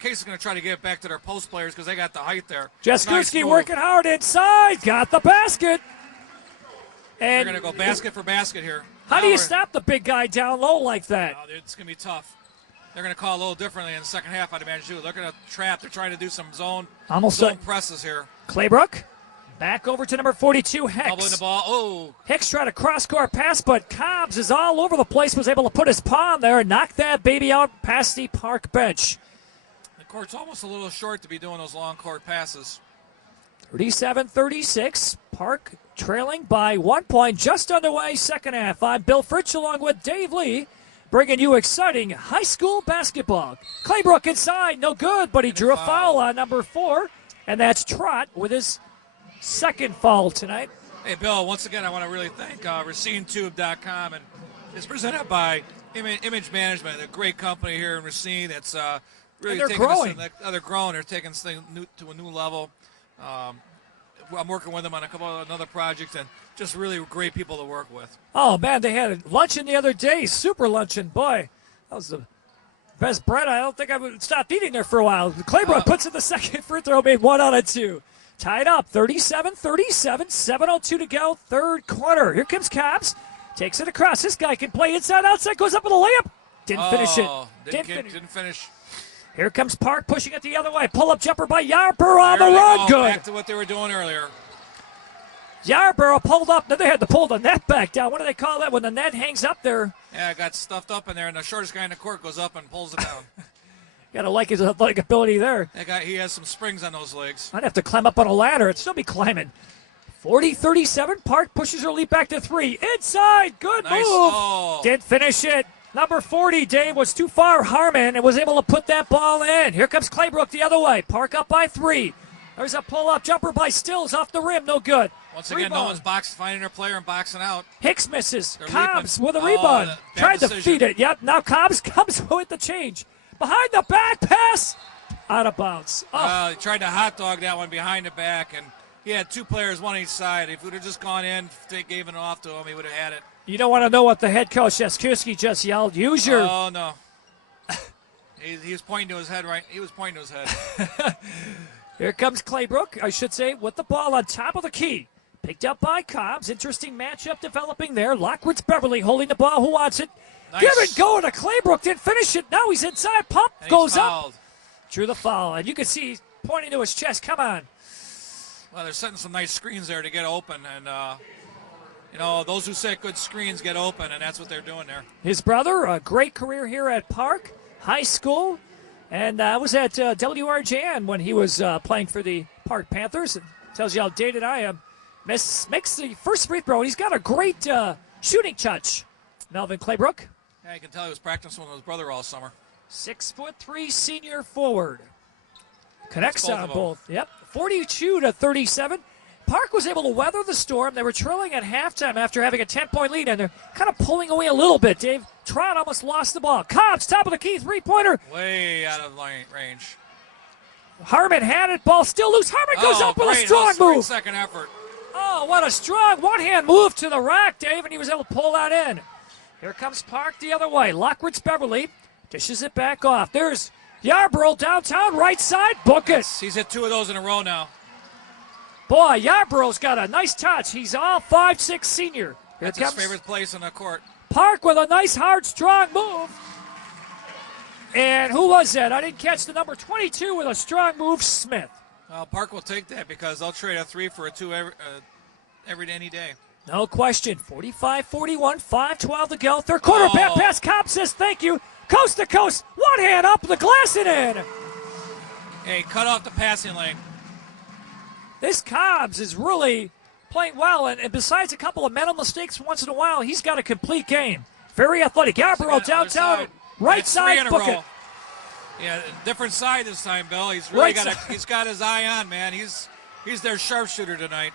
Case is going to try to get back to their post players because they got the height there. Jaskuski nice working hard inside, got the basket. And they're going to go basket for basket here. How do you stop the big guy down low like that? It's going to be tough. They're going to call a little differently in the second half, I'd imagine, too. They're going to trap. They're trying to do some zone presses here. Claybrook back over to number 42, Hicks. Doubling the ball. Oh. Hicks tried a cross-court pass, but Cobbs is all over the place, was able to put his paw on there and knock that baby out past the Park bench. The court's almost a little short to be doing those long court passes. 37-36, Park trailing by 1 point, just underway, second half. I'm Bill Fritsch along with Dave Lee, bringing you exciting high school basketball. Claybrook inside, no good, but he drew a foul on number 4, and that's Trott with his second foul tonight. Hey, Bill, once again, I want to really thank RacineTube.com, and it's presented by Image Management, a great company here in Racine that's really taking growing. They're growing. They're taking this thing to a new level. I'm working with them on another project, and just really great people to work with. Oh, man, they had luncheon the other day, super luncheon. Boy, that was the best bread. I don't think I would stop eating there for a while. Claybrook puts in the second free throw, made 1 out of 2. Tied up, 37-37, 7:02 to go, third quarter. Here comes Cobbs, takes it across. This guy can play inside, outside, goes up with a layup. Didn't finish it. Didn't finish. Here comes Park pushing it the other way. Pull-up jumper by Yarborough on the run. Good. Back to what they were doing earlier. Yarborough pulled up. Then they had to pull the net back down. What do they call that when the net hangs up there? Yeah, it got stuffed up in there, and the shortest guy in the court goes up and pulls it down. Got to like his athletic ability there. That guy, he has some springs on those legs. I'd have to climb up on a ladder. It'd still be climbing. 40-37. Park pushes her lead back to 3. Inside. Good nice. Move. Didn't finish it. Number 40, Dave, was too far. Harmon and was able to put that ball in. Here comes Claybrook the other way. Park up by 3. There's a pull-up jumper by Stills off the rim. No good. Once again, no one's finding their player and boxing out. Hicks misses. Cobbs with a rebound. Tried to feed it. Yep, now Cobbs comes with the change. Behind the back pass. Out of bounds. He tried to hot dog that one behind the back, and he had 2 players, one each side. If he would have just gone in, gave it off to him, he would have had it. You don't want to know what the head coach, Jaskuski, just yelled. Use your... Oh, no. he was pointing to his head, right? He was pointing to his head. Here comes Claybrook, I should say, with the ball on top of the key. Picked up by Cobbs. Interesting matchup developing there. Lockridge Beverly holding the ball. Who wants it? Nice. Give it going to Claybrook. Didn't finish it. Now he's inside. Pump and goes up. Drew the foul. And you can see he's pointing to his chest. Come on. Well, they're setting some nice screens there to get open. And, those who set good screens get open, and that's what they're doing there. His brother, a great career here at Park High School. And I was at WRJN when he was playing for the Park Panthers. It tells you how dated I am. Makes the first free throw. He's got a great shooting touch. Melvin Claybrook. Yeah, you can tell he was practicing with his brother all summer. 6'3" senior forward. Connects on both. Yep. 42-37. Park was able to weather the storm. They were trailing at halftime after having a 10-point lead, and they're kind of pulling away a little bit, Dave. Trott almost lost the ball. Cobbs, top of the key, 3-pointer. Way out of range. Harmon had it. Ball still loose. Harmon goes up with a strong move. Second effort. Oh, what a strong one-hand move to the rack, Dave, and he was able to pull that in. Here comes Park the other way. Lockwood's Beverly dishes it back off. There's Yarborough downtown, right side. Book it. He's hit 2 of those in a row now. Boy, Yarborough's got a nice touch. He's all 5'6" senior. That's his favorite place on the court. Park with a nice, hard, strong move. And who was that? I didn't catch the number 22 with a strong move, Smith. Well, Park will take that because they'll trade a 3 for a 2 any day. No question. 45-41, 5:12 to go. Third quarter, bad pass. Cobb says thank you. Coast to coast, one hand up the glass and in. Hey, cut off the passing lane. This Cobbs is really playing well, and besides a couple of mental mistakes once in a while, he's got a complete game. Very athletic. Yarborough downtown, right side, book it. Yeah, different side this time, Bill. He's really he's got his eye on, man. He's their sharpshooter tonight.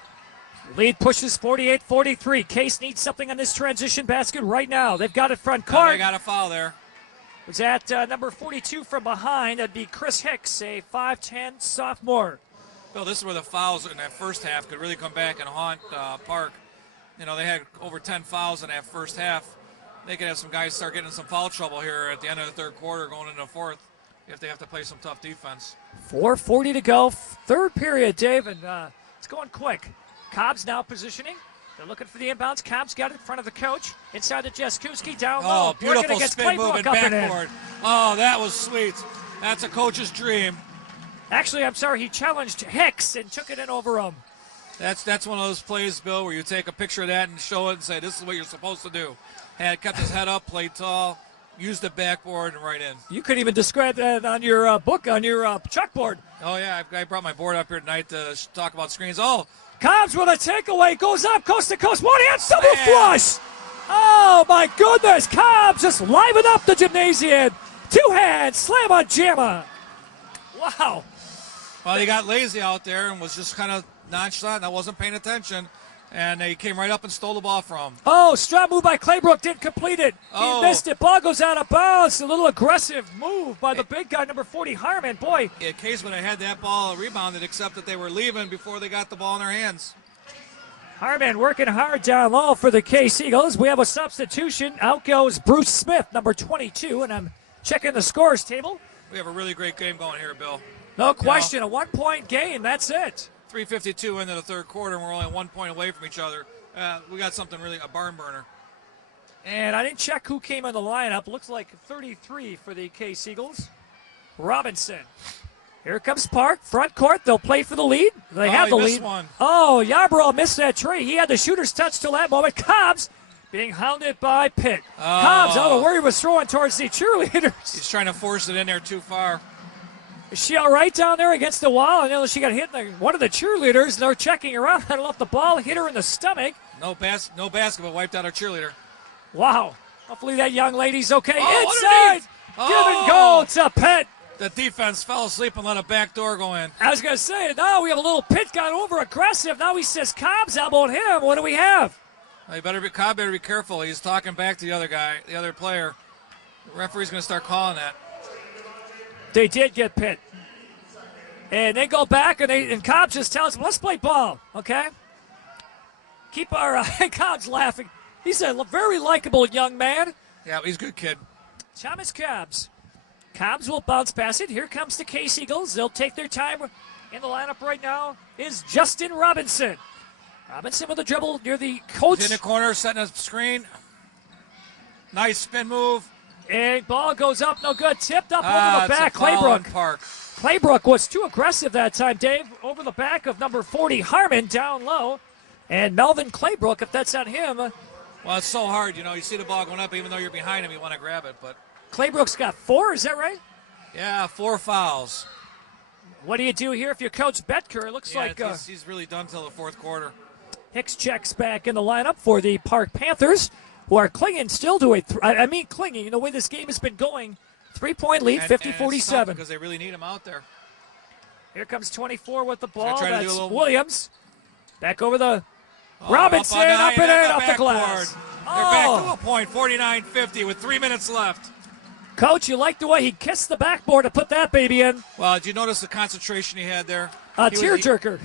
Lead pushes 48-43. Case needs something on this transition basket right now. They've got it front court. They got a foul there. Was that number 42 from behind? That'd be Chris Hicks, a 5'10 sophomore. Bill, this is where the fouls in that first half could really come back and haunt Park. You know, they had over 10 fouls in that first half. They could have some guys start getting in some foul trouble here at the end of the third quarter going into the fourth if they have to play some tough defense. 4:40 to go. Third period, Dave, and it's going quick. Cobb's now positioning. They're looking for the inbounds. Cobb's got it in front of the coach. Inside to Jaskowski, down low. Oh, beautiful spin move and backboard. Oh, that was sweet. That's a coach's dream. Actually, I'm sorry, he challenged Hicks and took it in over him. That's one of those plays, Bill, where you take a picture of that and show it and say, this is what you're supposed to do. Kept his head up, played tall, used the backboard, and right in. You could even describe that on your book, on your chalkboard. Oh, yeah, I brought my board up here tonight to talk about screens. Oh, Cobbs with a takeaway, goes up, coast to coast, one-hand double flush. Oh, my goodness. Cobbs just livened up the gymnasium. Two-hand slam on jammer. Wow. Well, he got lazy out there and was just kind of nonchalant. I wasn't paying attention. And they came right up and stole the ball from him. Oh, strong move by Claybrook, didn't complete it. He missed it. Ball goes out of bounds. A little aggressive move by the big guy, number 40, Harmon. Boy. Yeah, Case would have had that ball rebounded, except that they were leaving before they got the ball in their hands. Harmon working hard down low for the Case Eagles. We have a substitution. Out goes Bruce Smith, number 22, and I'm checking the scores table. We have a really great game going here, Bill. No question, a one-point game. That's it. 3:52 into the third quarter, and we're only 1 point away from each other. We got something really, a barn burner. And I didn't check who came in the lineup. Looks like 33 for the Case Eagles. Robinson. Here comes Park, front court. They'll play for the lead. They have the lead. One. Oh, Yarborough missed that tree. He had the shooter's touch till that moment. Cobbs being hounded by Pitt. Cobbs, I don't know where he was throwing towards the cheerleaders. He's trying to force it in there too far. Is she all right down there against the wall? I know she got hit in one of the cheerleaders, and they're checking around. I don't know if the ball hit her in the stomach. No basket, but wiped out our cheerleader. Wow. Hopefully that young lady's okay. Oh, inside! Give and go to Pitt. The defense fell asleep and let a back door go in. I was going to say, now we have a little Pitt got over aggressive. Now he says Cobb's elbowed him. What do we have? Cobb better be careful. He's talking back to the other guy, the other player. The referee's going to start calling that. They did get Pitt. And they go back, and Cobbs just tells them, let's play ball, okay? Keep our Cobbs laughing. He's a very likable young man. Yeah, he's a good kid. Thomas Cobbs. Cobbs will bounce past it. Here comes the Case Eagles. They'll take their time. In the lineup right now is Justin Robinson. Robinson with a dribble near the coach. He's in the corner, setting a screen. Nice spin move. And ball goes up, no good. Tipped up over the back. Park. Claybrook was too aggressive that time, Dave. Over the back of number 40, Harmon, down low. And Melvin Claybrook, if that's on him. Well, it's so hard. You know, you see the ball going up, even though you're behind him, you want to grab it. But Claybrook's got 4, is that right? Yeah, 4 fouls. What do you do here if you're Coach Betker? It looks like he's really done till the fourth quarter. Hicks checks back in the lineup for the Park Panthers, who are clinging still to clinging. The way this game has been going. 3-point lead, 50-47. Because they really need him out there. Here comes 24 with the ball. That's Williams. Back over the Robinson, up and in, off the glass. They're back to a point, 49-50 with 3 minutes left. Coach, you like the way he kissed the backboard to put that baby in. Well, did you notice the concentration he had there? A tearjerker.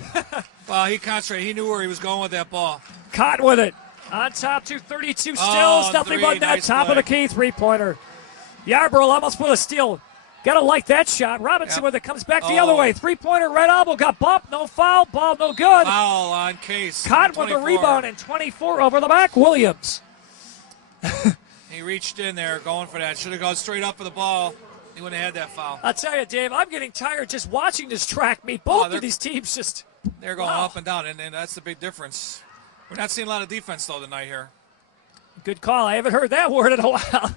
Well, he concentrated. He knew where he was going with that ball. Caught with it. On top, 232 Stills. Oh, Nothing three. but that Nice top play. of the key three-pointer. Yarborough almost with a steal. Got to like that shot. Robinson with it comes back the other way. Three-pointer, right elbow, got bumped. No foul. Ball no good. Foul on Case. Cotton with the 24. rebound and 24 over the back. Williams. He reached in there going for that. Should have gone straight up for the ball. He wouldn't have had that foul. I'll tell you, Dave, I'm getting tired just watching this track meet. Both of these teams just... They're going up and down, and that's the big difference. We're not seeing a lot of defense, though, tonight here. Good call. I haven't heard that word in a while.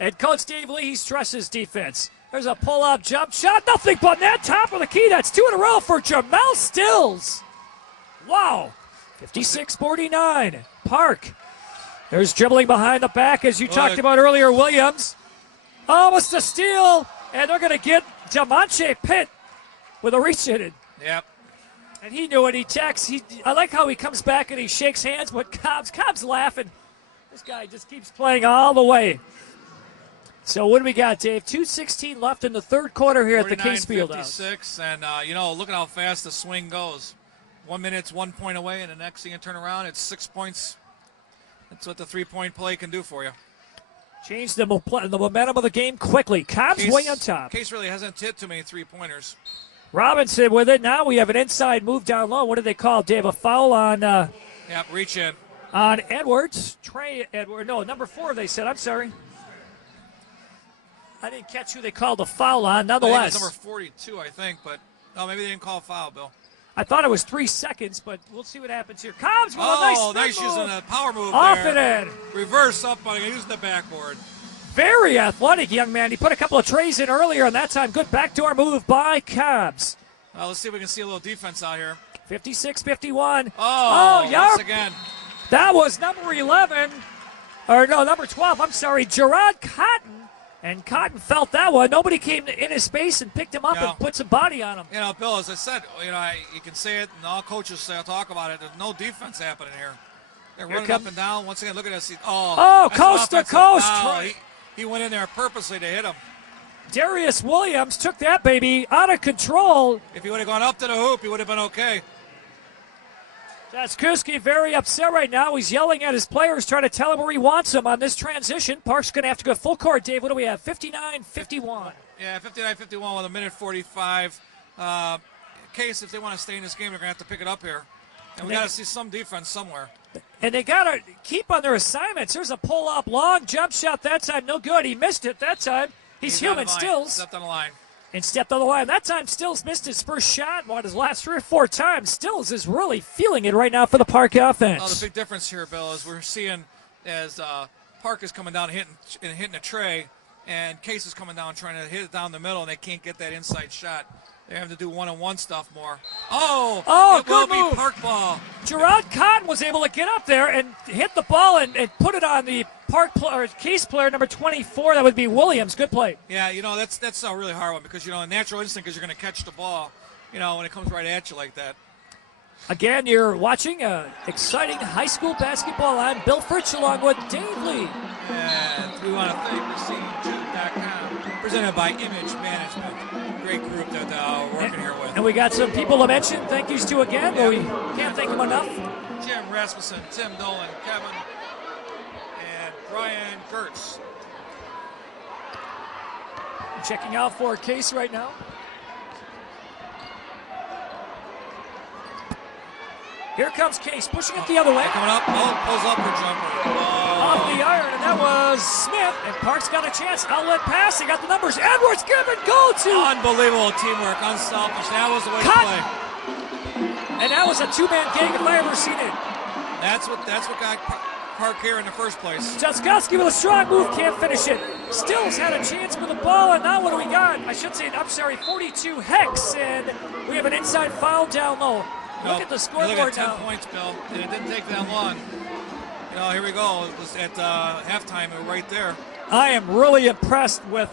And Coach Dave Lee, he stresses defense. There's a pull-up jump shot. Nothing but net. Top of the key. That's 2 in a row for Jamel Stills. Wow. 56-49. Park. There's dribbling behind the back, as you talked about earlier, Williams. Almost a steal. And they're going to get Demonche Pitt with a reach in it. Yep. And he knew it. He texts. I like how he comes back and he shakes hands with Cobb's laughing. This guy just keeps playing all the way. So what do we got, Dave? 2:16 left in the third quarter here at the Case Fieldhouse. 56, and look at how fast the swing goes. 1 minute's 1 point away, and the next thing you turn around, it's 6 points. That's what the three-point play can do for you. Change the momentum of the game quickly. Cobb's way on top. Case really hasn't hit too many three-pointers. Robinson with it. Now we have an inside move down low. What did they call, Dave? A foul on... Yep, reach in. On Edwards. Trey Edwards. No, number 4, they said. I'm sorry. I didn't catch who they called the foul on. Nonetheless. Number 42, I think, but maybe they didn't call a foul, Bill. I thought it was 3 seconds, but we'll see what happens here. Cobbs with a nice using a power move off there. and in. Reverse up, but using the backboard. Very athletic young man. He put a couple of trays in earlier, and that time good backdoor move by Cobbs. Well, let's see if we can see a little defense out here. 56-51. Once again. That was number 11. Or no, number 12. I'm sorry. Gerard Cotton. And Cotton felt that one. Nobody came in his space and picked him up and put some body on him. Bill, as I said, you can say it, and all coaches talk about it. There's no defense happening here. They're running up and down. Once again, look at this. Coast to coast. He went in there purposely to hit him. Darius Williams took that baby out of control. If he would have gone up to the hoop, he would have been okay. Jaskowski very upset right now. He's yelling at his players, trying to tell him where he wants them on this transition. Park's going to have to go full court, Dave. What do we have? 59-51. Yeah, 59-51 with a minute 45. Case, if they want to stay in this game, they're going to have to pick it up here. And we got to see some defense somewhere. And they got to keep on their assignments. There's a pull-up, long jump shot that time. No good. He missed it that time. He's human, Stills. Stepped on the line. And stepped on the line. That time, Stills missed his first shot. His last 3 or 4 times. Stills is really feeling it right now for the Park offense. The big difference here, Bill, is we're seeing as Park is coming down and hitting a tray, and Case is coming down trying to hit it down the middle, and they can't get that inside shot. They have to do one-on-one stuff more. It good will move. be Park ball. Gerard Cotton was able to get up there and hit the ball and put it on the Case player, number 24. That would be Williams. Good play. Yeah, that's a really hard one because, a natural instinct is you're going to catch the ball, when it comes right at you like that. Again, you're watching exciting high school basketball. I'm Bill Fritsch along with Dave Lee. And we want to thank ReceivingJude.com, presented by Image Management. Great group that we're working here with. And we got some people to mention. Thank yous to again, but we can't thank them enough. Jim Rasmussen, Tim Dolan, Kevin, and Brian Gertz. Checking out for a Case right now. Here comes Case, pushing it the other way. Coming up, pulls up her jumper. Off the iron, and that was Smith. And Park's got a chance. Outlet pass, he got the numbers. Edwards, give it, go to. Unbelievable teamwork, unselfish. That was the way to play. And that was a 2-man gang if I ever seen it. That's what got Park here in the first place. Jaskowski with a strong move, can't finish it. Stills had a chance with the ball, and now what do we got? 42 Hex, and we have an inside foul down low. Look at the scoreboard look at 10 now. points, Bill, and it didn't take that long. Here we go. It was at halftime, right there. I am really impressed with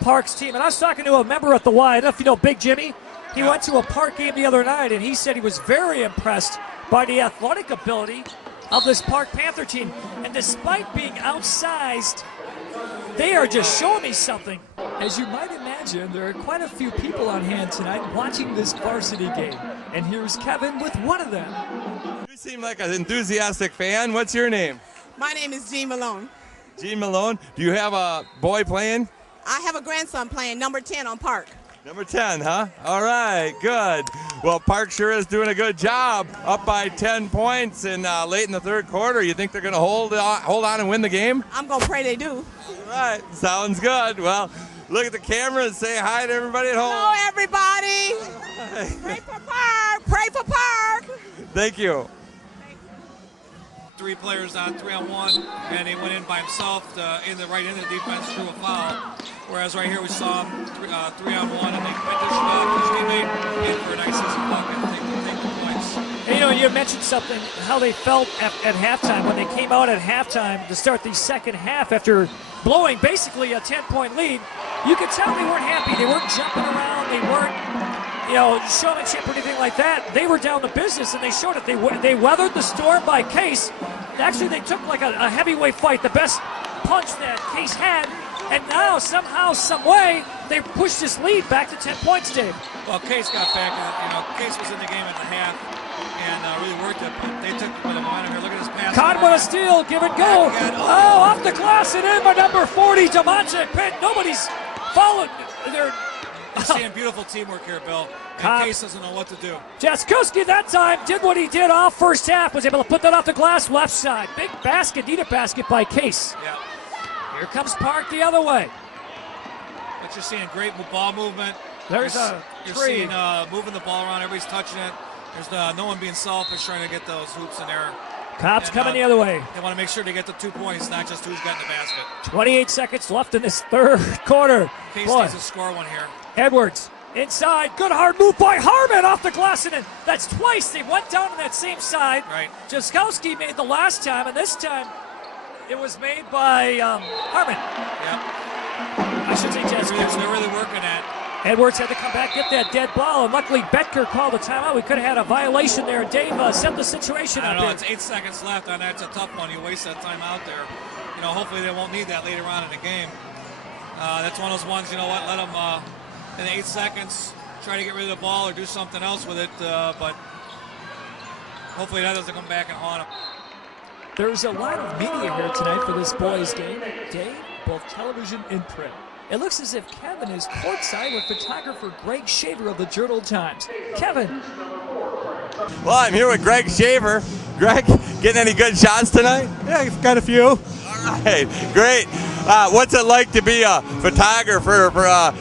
Park's team. And I was talking to a member at the Y. I don't know if you know Big Jimmy. He went to a Park game the other night, and he said he was very impressed by the athletic ability of this Park Panther team. And despite being outsized, they are just showing me something. As you might imagine, there are quite a few people on hand tonight watching this varsity game. And here's Kevin with one of them. seem like an enthusiastic fan. What's your name? My name is Jean Malone. Jean Malone. Do you have a boy playing? I have a grandson playing number 10 on Park. Number 10, huh? All right, good. Well, Park sure is doing a good job. Up by 10 points and late in the third quarter. You think they're going to hold on and win the game? I'm going to pray they do. All right, sounds good. Well, look at the camera and say hi to everybody at home. Hello, everybody. Pray for Park. Pray for Park. Thank you. 3 players on 3-on-1, and he went in by himself in the right end of the defense through a foul. Whereas right here we saw him 3-on-1, and they went to his teammate in for a nice easy bucket. Take the points. And, you know, you mentioned something, how they felt at halftime when they came out at halftime to start the second half after blowing basically a 10-point lead. You could tell they weren't happy. They weren't jumping around. They weren't, showmanship or anything like that. They were down to business, and they showed it. They weathered the storm by Case. Actually, they took like a heavyweight fight, the best punch that Case had, and now somehow, some way, they pushed this lead back to 10 points, Dave. Well, Case got back. Case was in the game at the half and really worked it, but they took the momentum here. Look at this pass. Caught with a steal, give and go. Oh, off the glass and in by number 40, Demonte Pitt. Nobody's followed. They're seeing beautiful teamwork here, Bill. And Case doesn't know what to do. Jaskowski that time did what he did all first half, was able to put that off the glass left side. Big basket, needed basket by Case. Yeah. Here comes Park the other way. But you're seeing great ball movement. There's you're seeing moving the ball around. Everybody's touching it. There's no one being selfish trying to get those hoops in there. Cops coming the other way. They want to make sure they get the 2 points, not just who's got in the basket. 28 seconds left in this third quarter. Case needs to score one here. Edwards inside, good hard move by Harmon off the glass, and that's twice they went down on that same side. Right. Jaskowski made the last time, and this time it was made by Harmon. Yep. I should say Jaskowski. They're really working at. Edwards had to come back, get that dead ball, and luckily Betker called a timeout. We could have had a violation there. Dave set the situation I up don't know, there. it's 8 seconds left, and that's a tough one. You waste that time out there. Hopefully they won't need that later on in the game. That's one of those ones, you know what, let them, in 8 seconds, try to get rid of the ball or do something else with it, but hopefully that doesn't come back and haunt them. There's a lot of media here tonight for this boys' game. Dave, both television and print. It looks as if Kevin is courtside with photographer Greg Shaver of the Journal-Times. Kevin. Well, I'm here with Greg Shaver. Greg, getting any good shots tonight? Yeah, I've got a few. All right, great. What's it like to be a photographer for a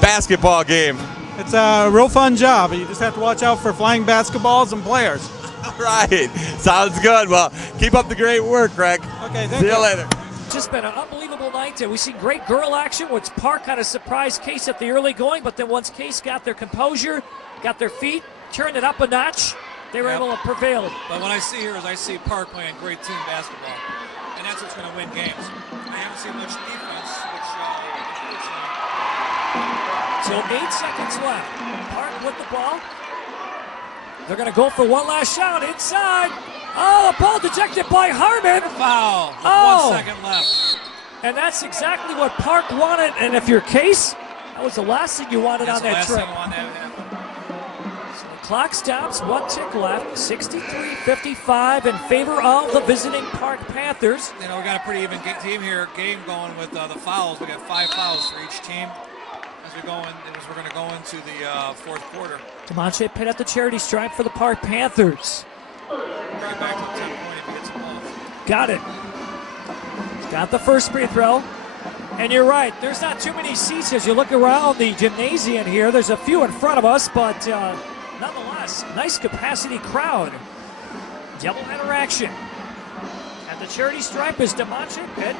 basketball game? It's a real fun job. You just have to watch out for flying basketballs and players. All right, sounds good. Well, keep up the great work, Greg. Okay, thank you. See you later. Just been an unbelievable night. We've seen great girl action, which Park had a surprise Case at the early going, but then once Case got their composure, got their feet, turned it up a notch, they were able to prevail. But what I see here is I see Park playing great team basketball, and that's what's going to win games. I haven't seen much defense, which So 8 seconds left. Park with the ball. They're going to go for one last shot inside. Oh, the ball ejected by Harmon. Foul. With 1 second left. And that's exactly what Park wanted. And if you're Case, that was the last thing you wanted on that trip. So the clock stops. 1 tick left. 63-55 in favor of the visiting Park Panthers. We got a pretty even team here. Game going with the fouls. We got 5 fouls for each team as we're going to go into the fourth quarter. Demonte Pitt at the charity stripe for the Park Panthers. Bring it back to the 10 point if he gets them off. Got it. He's got the first free throw. And you're right, there's not too many seats as you look around the gymnasium here. There's a few in front of us, but nonetheless, nice capacity crowd. Doubleheader action. At the charity stripe is Demonte Pitt,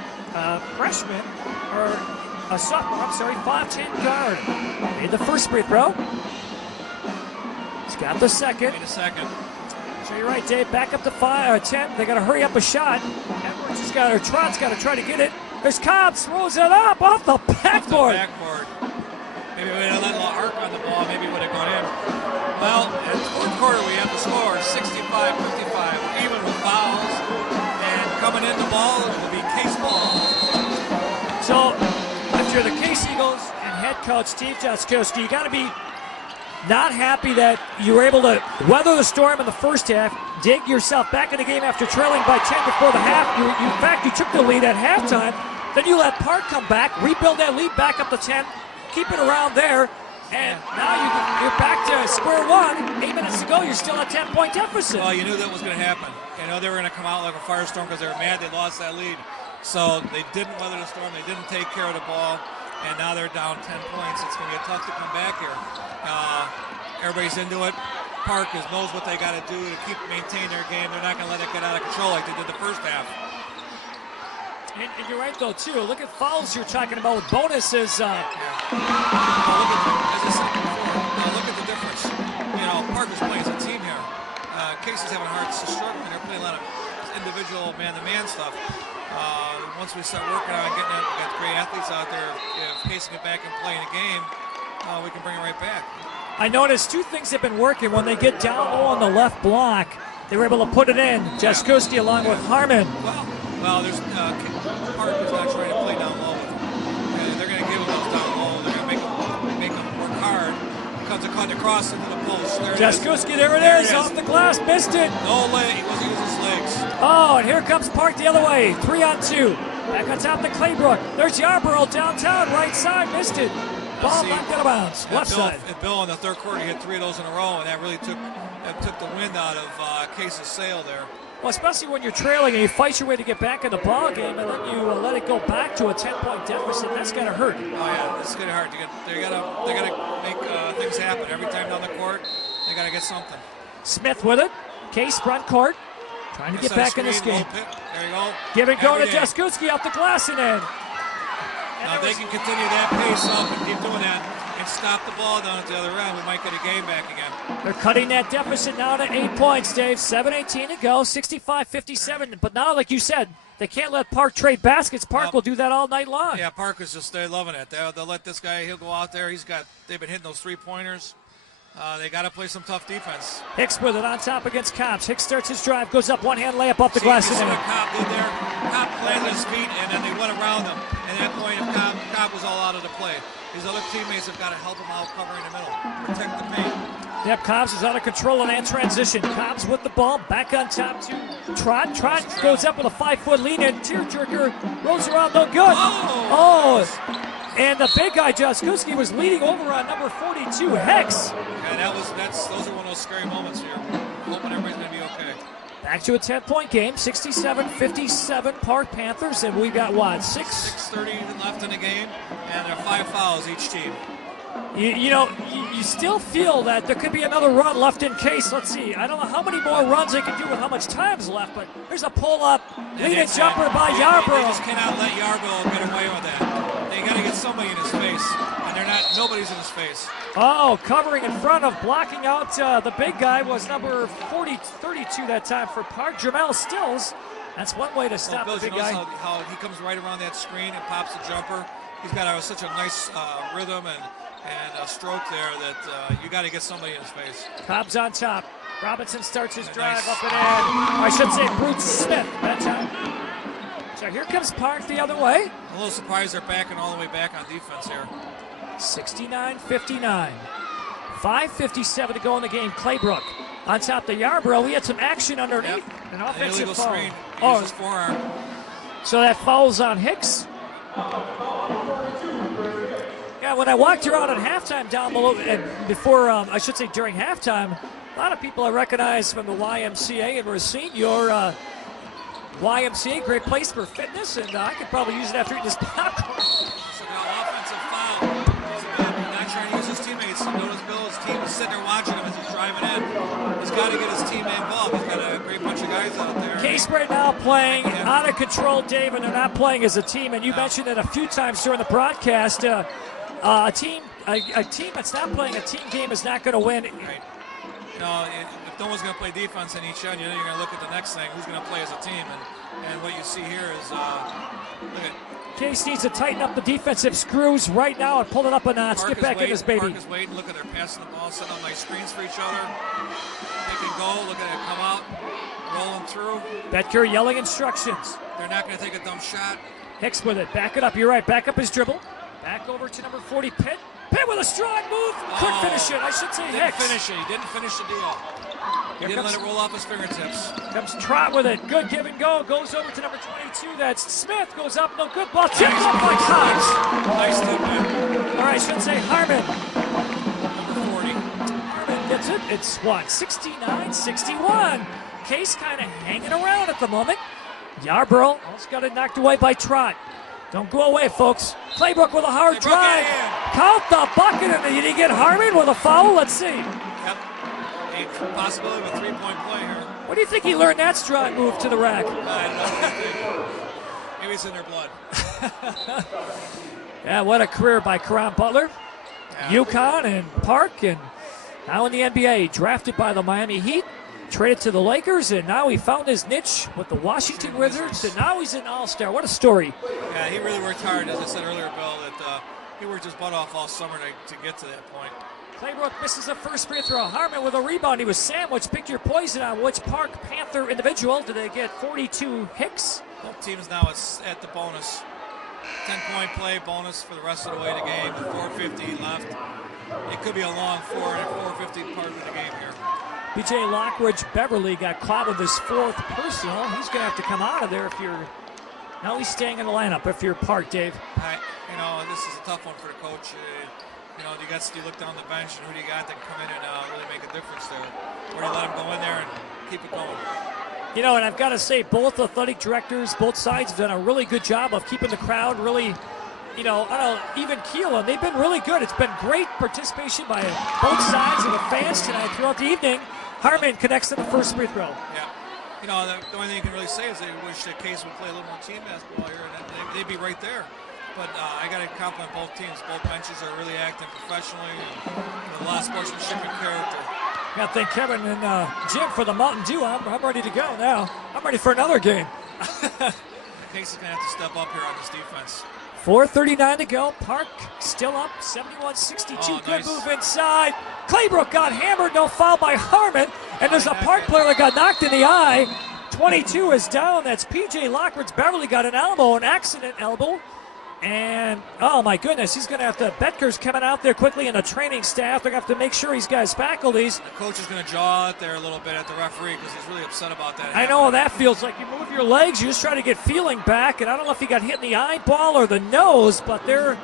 freshman, or a sophomore, 5'10" guard. Made the first free throw. He's got the second. Made a second. So you're right, Dave. Back up to 10. They got to hurry up a shot. Edwards has got, or Trott's got to try to get it. There's Cobbs, throws it up off the backboard. Maybe we would have let a little arc on the ball. Maybe it would have gone in. Well, in the fourth quarter, we have the score 65-55, even with fouls. And coming in the ball will be Case ball. So, if you're the Case Eagles and head coach Steve Jaskowski, you got to be not happy that you were able to weather the storm in the first half, dig yourself back in the game after trailing by 10 before the half. In fact, you took the lead at halftime. Then you let Park come back, rebuild that lead back up to 10, keep it around there, and now you're back to square one. 8 minutes to go, you're still at 10-point deficit. Well, you knew that was going to happen. You know they were going to come out like a firestorm because they were mad they lost that lead. So they didn't weather the storm. They didn't take care of the ball. And now they're down 10 points. It's going to be tough to come back here. Everybody's into it. Park knows what they got to do to maintain their game. They're not going to let it get out of control like they did the first half. And you're right, though, too. Look at fouls you're talking about with bonuses. As I said before, look at the difference. You know, Park is playing as a team here. Casey's having a hard struggle, and they're playing a lot of individual man-to-man stuff. Once we start working on getting it, we got great athletes out there. If Casey get back and playing a game, we can bring it right back. I noticed two things have been working. When they get down low on the left block, they were able to put it in. Jaskowski along with Harmon. Well, there's Park is not trying to play down low with them. They're going to give them those down low. They're going to make them work hard. Comes a cut across into the post. Jaskowski, there it is, off the glass, missed it. No leg, he wasn't using his legs. Oh, and here comes Park the other way, 3-on-2. Back on top to Claybrook. There's Yarborough downtown, right side, missed it. Ball knocked out of bounds, left side. And Bill in the third quarter hit 3 of those in a row, and that really took the wind out of Case's sail there. Well, especially when you're trailing and you fight your way to get back in the ball game, and then you let it go back to a 10-point deficit. That's gonna hurt. Oh yeah, it's gonna hurt. They gotta make things happen every time down the court. They gotta get something. Smith with it. Case front court, trying to get back in this game. There you go. Give it go to Jaskowski off the glass and in. Now they can continue that pace up and keep doing that and stop the ball down at the other end. We might get a game back again. They're cutting that deficit now to 8 points, Dave. 7:18 to go, 65-57. But now, like you said, they can't let Park trade baskets. Park will do that all night long. Yeah, Park is just, they're loving it. They'll let this guy, he'll go out there. They've been hitting those 3-pointers. They got to play some tough defense. Hicks with it on top against Cobbs. Hicks starts his drive, goes up, one-hand layup off the glass. You see what Cobb did there? Cobb planted his feet, and then they went around him. And at that point, Cobb was all out of the play. His other teammates have got to help him out covering the middle, protect the paint. Yep, Cobbs is out of control in that transition. Cobbs with the ball, back on top to Trot. Trot goes up with a 5-foot lean-in. Tearjerker rolls around, no good. Oh! And the big guy, Jaskowski, was leading over on number 42, Hex. Yeah, those are one of those scary moments here. Hoping everybody's going to be okay. Back to a 10-point game, 67-57 Park Panthers, and we got what, 6:30 left in the game, and there are 5 fouls each team. You still feel that there could be another run left in case. Let's see. I don't know how many more runs they can do with how much time's left, but there's a pull-up, lead-in jumper by Yarborough. They just cannot let Yarborough get away with that. They got to get somebody in his face, and nobody's in his face. Oh, covering in front of, blocking out the big guy was number 32 that time for Park, Jamel Stills. That's one way to stop the big guy. How he comes right around that screen and pops the jumper. He's got such a nice rhythm and a stroke there that you got to get somebody in his face. Cobb's on top. Robinson starts his drive up and in. I should say Bruce Smith that time. So here comes Park the other way. I'm a little surprised they're backing all the way back on defense here. 69-59. 5:57 to go in the game. Claybrook on top the Yarborough. We had some action underneath. Yep. An offensive foul. Screen. He used his forearm. So that foul's on Hicks. Yeah, when I walked around at halftime down below, and before, I should say during halftime, a lot of people I recognize from the YMCA and Racine. Your YMCA, great place for fitness, and I could probably use it after eating this popcorn. So now offensive foul. He's not trying to use his teammates. Notice Bill's team is sitting there watching him as he's driving in. He's got to get his teammate involved. He's got a great bunch of guys out there. Case right now playing out of control, Dave, and they're not playing as a team. And you mentioned it a few times during the broadcast. A team that's not playing a team game is not going to win. Right. If no one's going to play defense in each end, you're going to look at the next thing. Who's going to play as a team? And what you see here is, look at. Case needs to tighten up the defensive screws right now and pull it up a notch. Get back in this baby. Park is waiting. Look at they're passing the ball, setting up nice screens for each other. They can go. Look at it come out, rolling through. Betker yelling instructions. They're not going to take a dumb shot. Hicks with it. Back it up. You're right. Back up his dribble. Back over to number 40, Pitt. Pitt with a strong move. Couldn't finish it. I should say Didn't Hicks. finish it. He didn't finish the deal. He didn't let it roll off his fingertips. Comes Trot with it. Good give and go. Goes over to number 22. That's Smith. Goes up. No good. Ball tipped up by Cox. Nice tip, man. Or I should say Harmon. Number 40. Harmon gets it. It's what? 69-61. Case kind of hanging around at the moment. Yarborough almost got it knocked away by Trot. Don't go away, folks. Claybrook with a hard drive. Count the bucket, and did he get Harmon with a foul? Let's see. Yep. A possibility of a three-point play here. What do you think he learned that strong move to the rack? I don't know. Maybe it's in their blood. Yeah, what a career by Karan Butler. UConn and Park, and now in the NBA. Drafted by the Miami Heat. Traded to the Lakers, and now he found his niche with the Washington Wizards, and now he's an all-star. What a story. Yeah, he really worked hard. As I said earlier, Bill, that he worked his butt off all summer to get to that point. Claybrook misses a first free throw. Harmon with a rebound. He was sandwiched. Pick your poison on which Park Panther individual. Do they get 42 Hicks? Both teams now at the bonus. 10-point play bonus for the rest of the way of the game. 4:50 left. It could be a long 4:50 part of the game here. B.J. Lockridge Beverly got caught with his fourth personal. He's going to have to come out of there if you're... Now he's staying in the lineup if you're Park, Dave. This is a tough one for the coach. You look down the bench, and who do you got that can come in and really make a difference there? Or do you let him go in there and keep it going? And I've got to say, both athletic directors, both sides have done a really good job of keeping the crowd really, on an even keel, and they've been really good. It's been great participation by both sides of the fans tonight throughout the evening. Harmon connects to the first free throw. Yeah. The only thing you can really say is they wish that Case would play a little more team basketball here, and they'd be right there. But I got to compliment both teams. Both benches are really acting professionally, and a lot of sportsmanship and character. Got to thank Kevin and Jim for the Mountain Dew. I'm ready to go now. I'm ready for another game. Case is going to have to step up here on this defense. 4:39 to go. Park still up, 71-62. Good move inside. Claybrook got hammered, no foul by Harmon. And there's a Park player that got knocked in the eye. 22 is down. That's P.J. Lockridge Beverly got an elbow, an accident elbow. And, oh my goodness, he's going to have to, Betker's coming out there quickly, and the training staff, they're going to have to make sure he's got his faculties. The coach is going to jaw out there a little bit at the referee because he's really upset about that. I know what that feels like. You move your legs, you just try to get feeling back, and I don't know if he got hit in the eyeball or the nose, but they're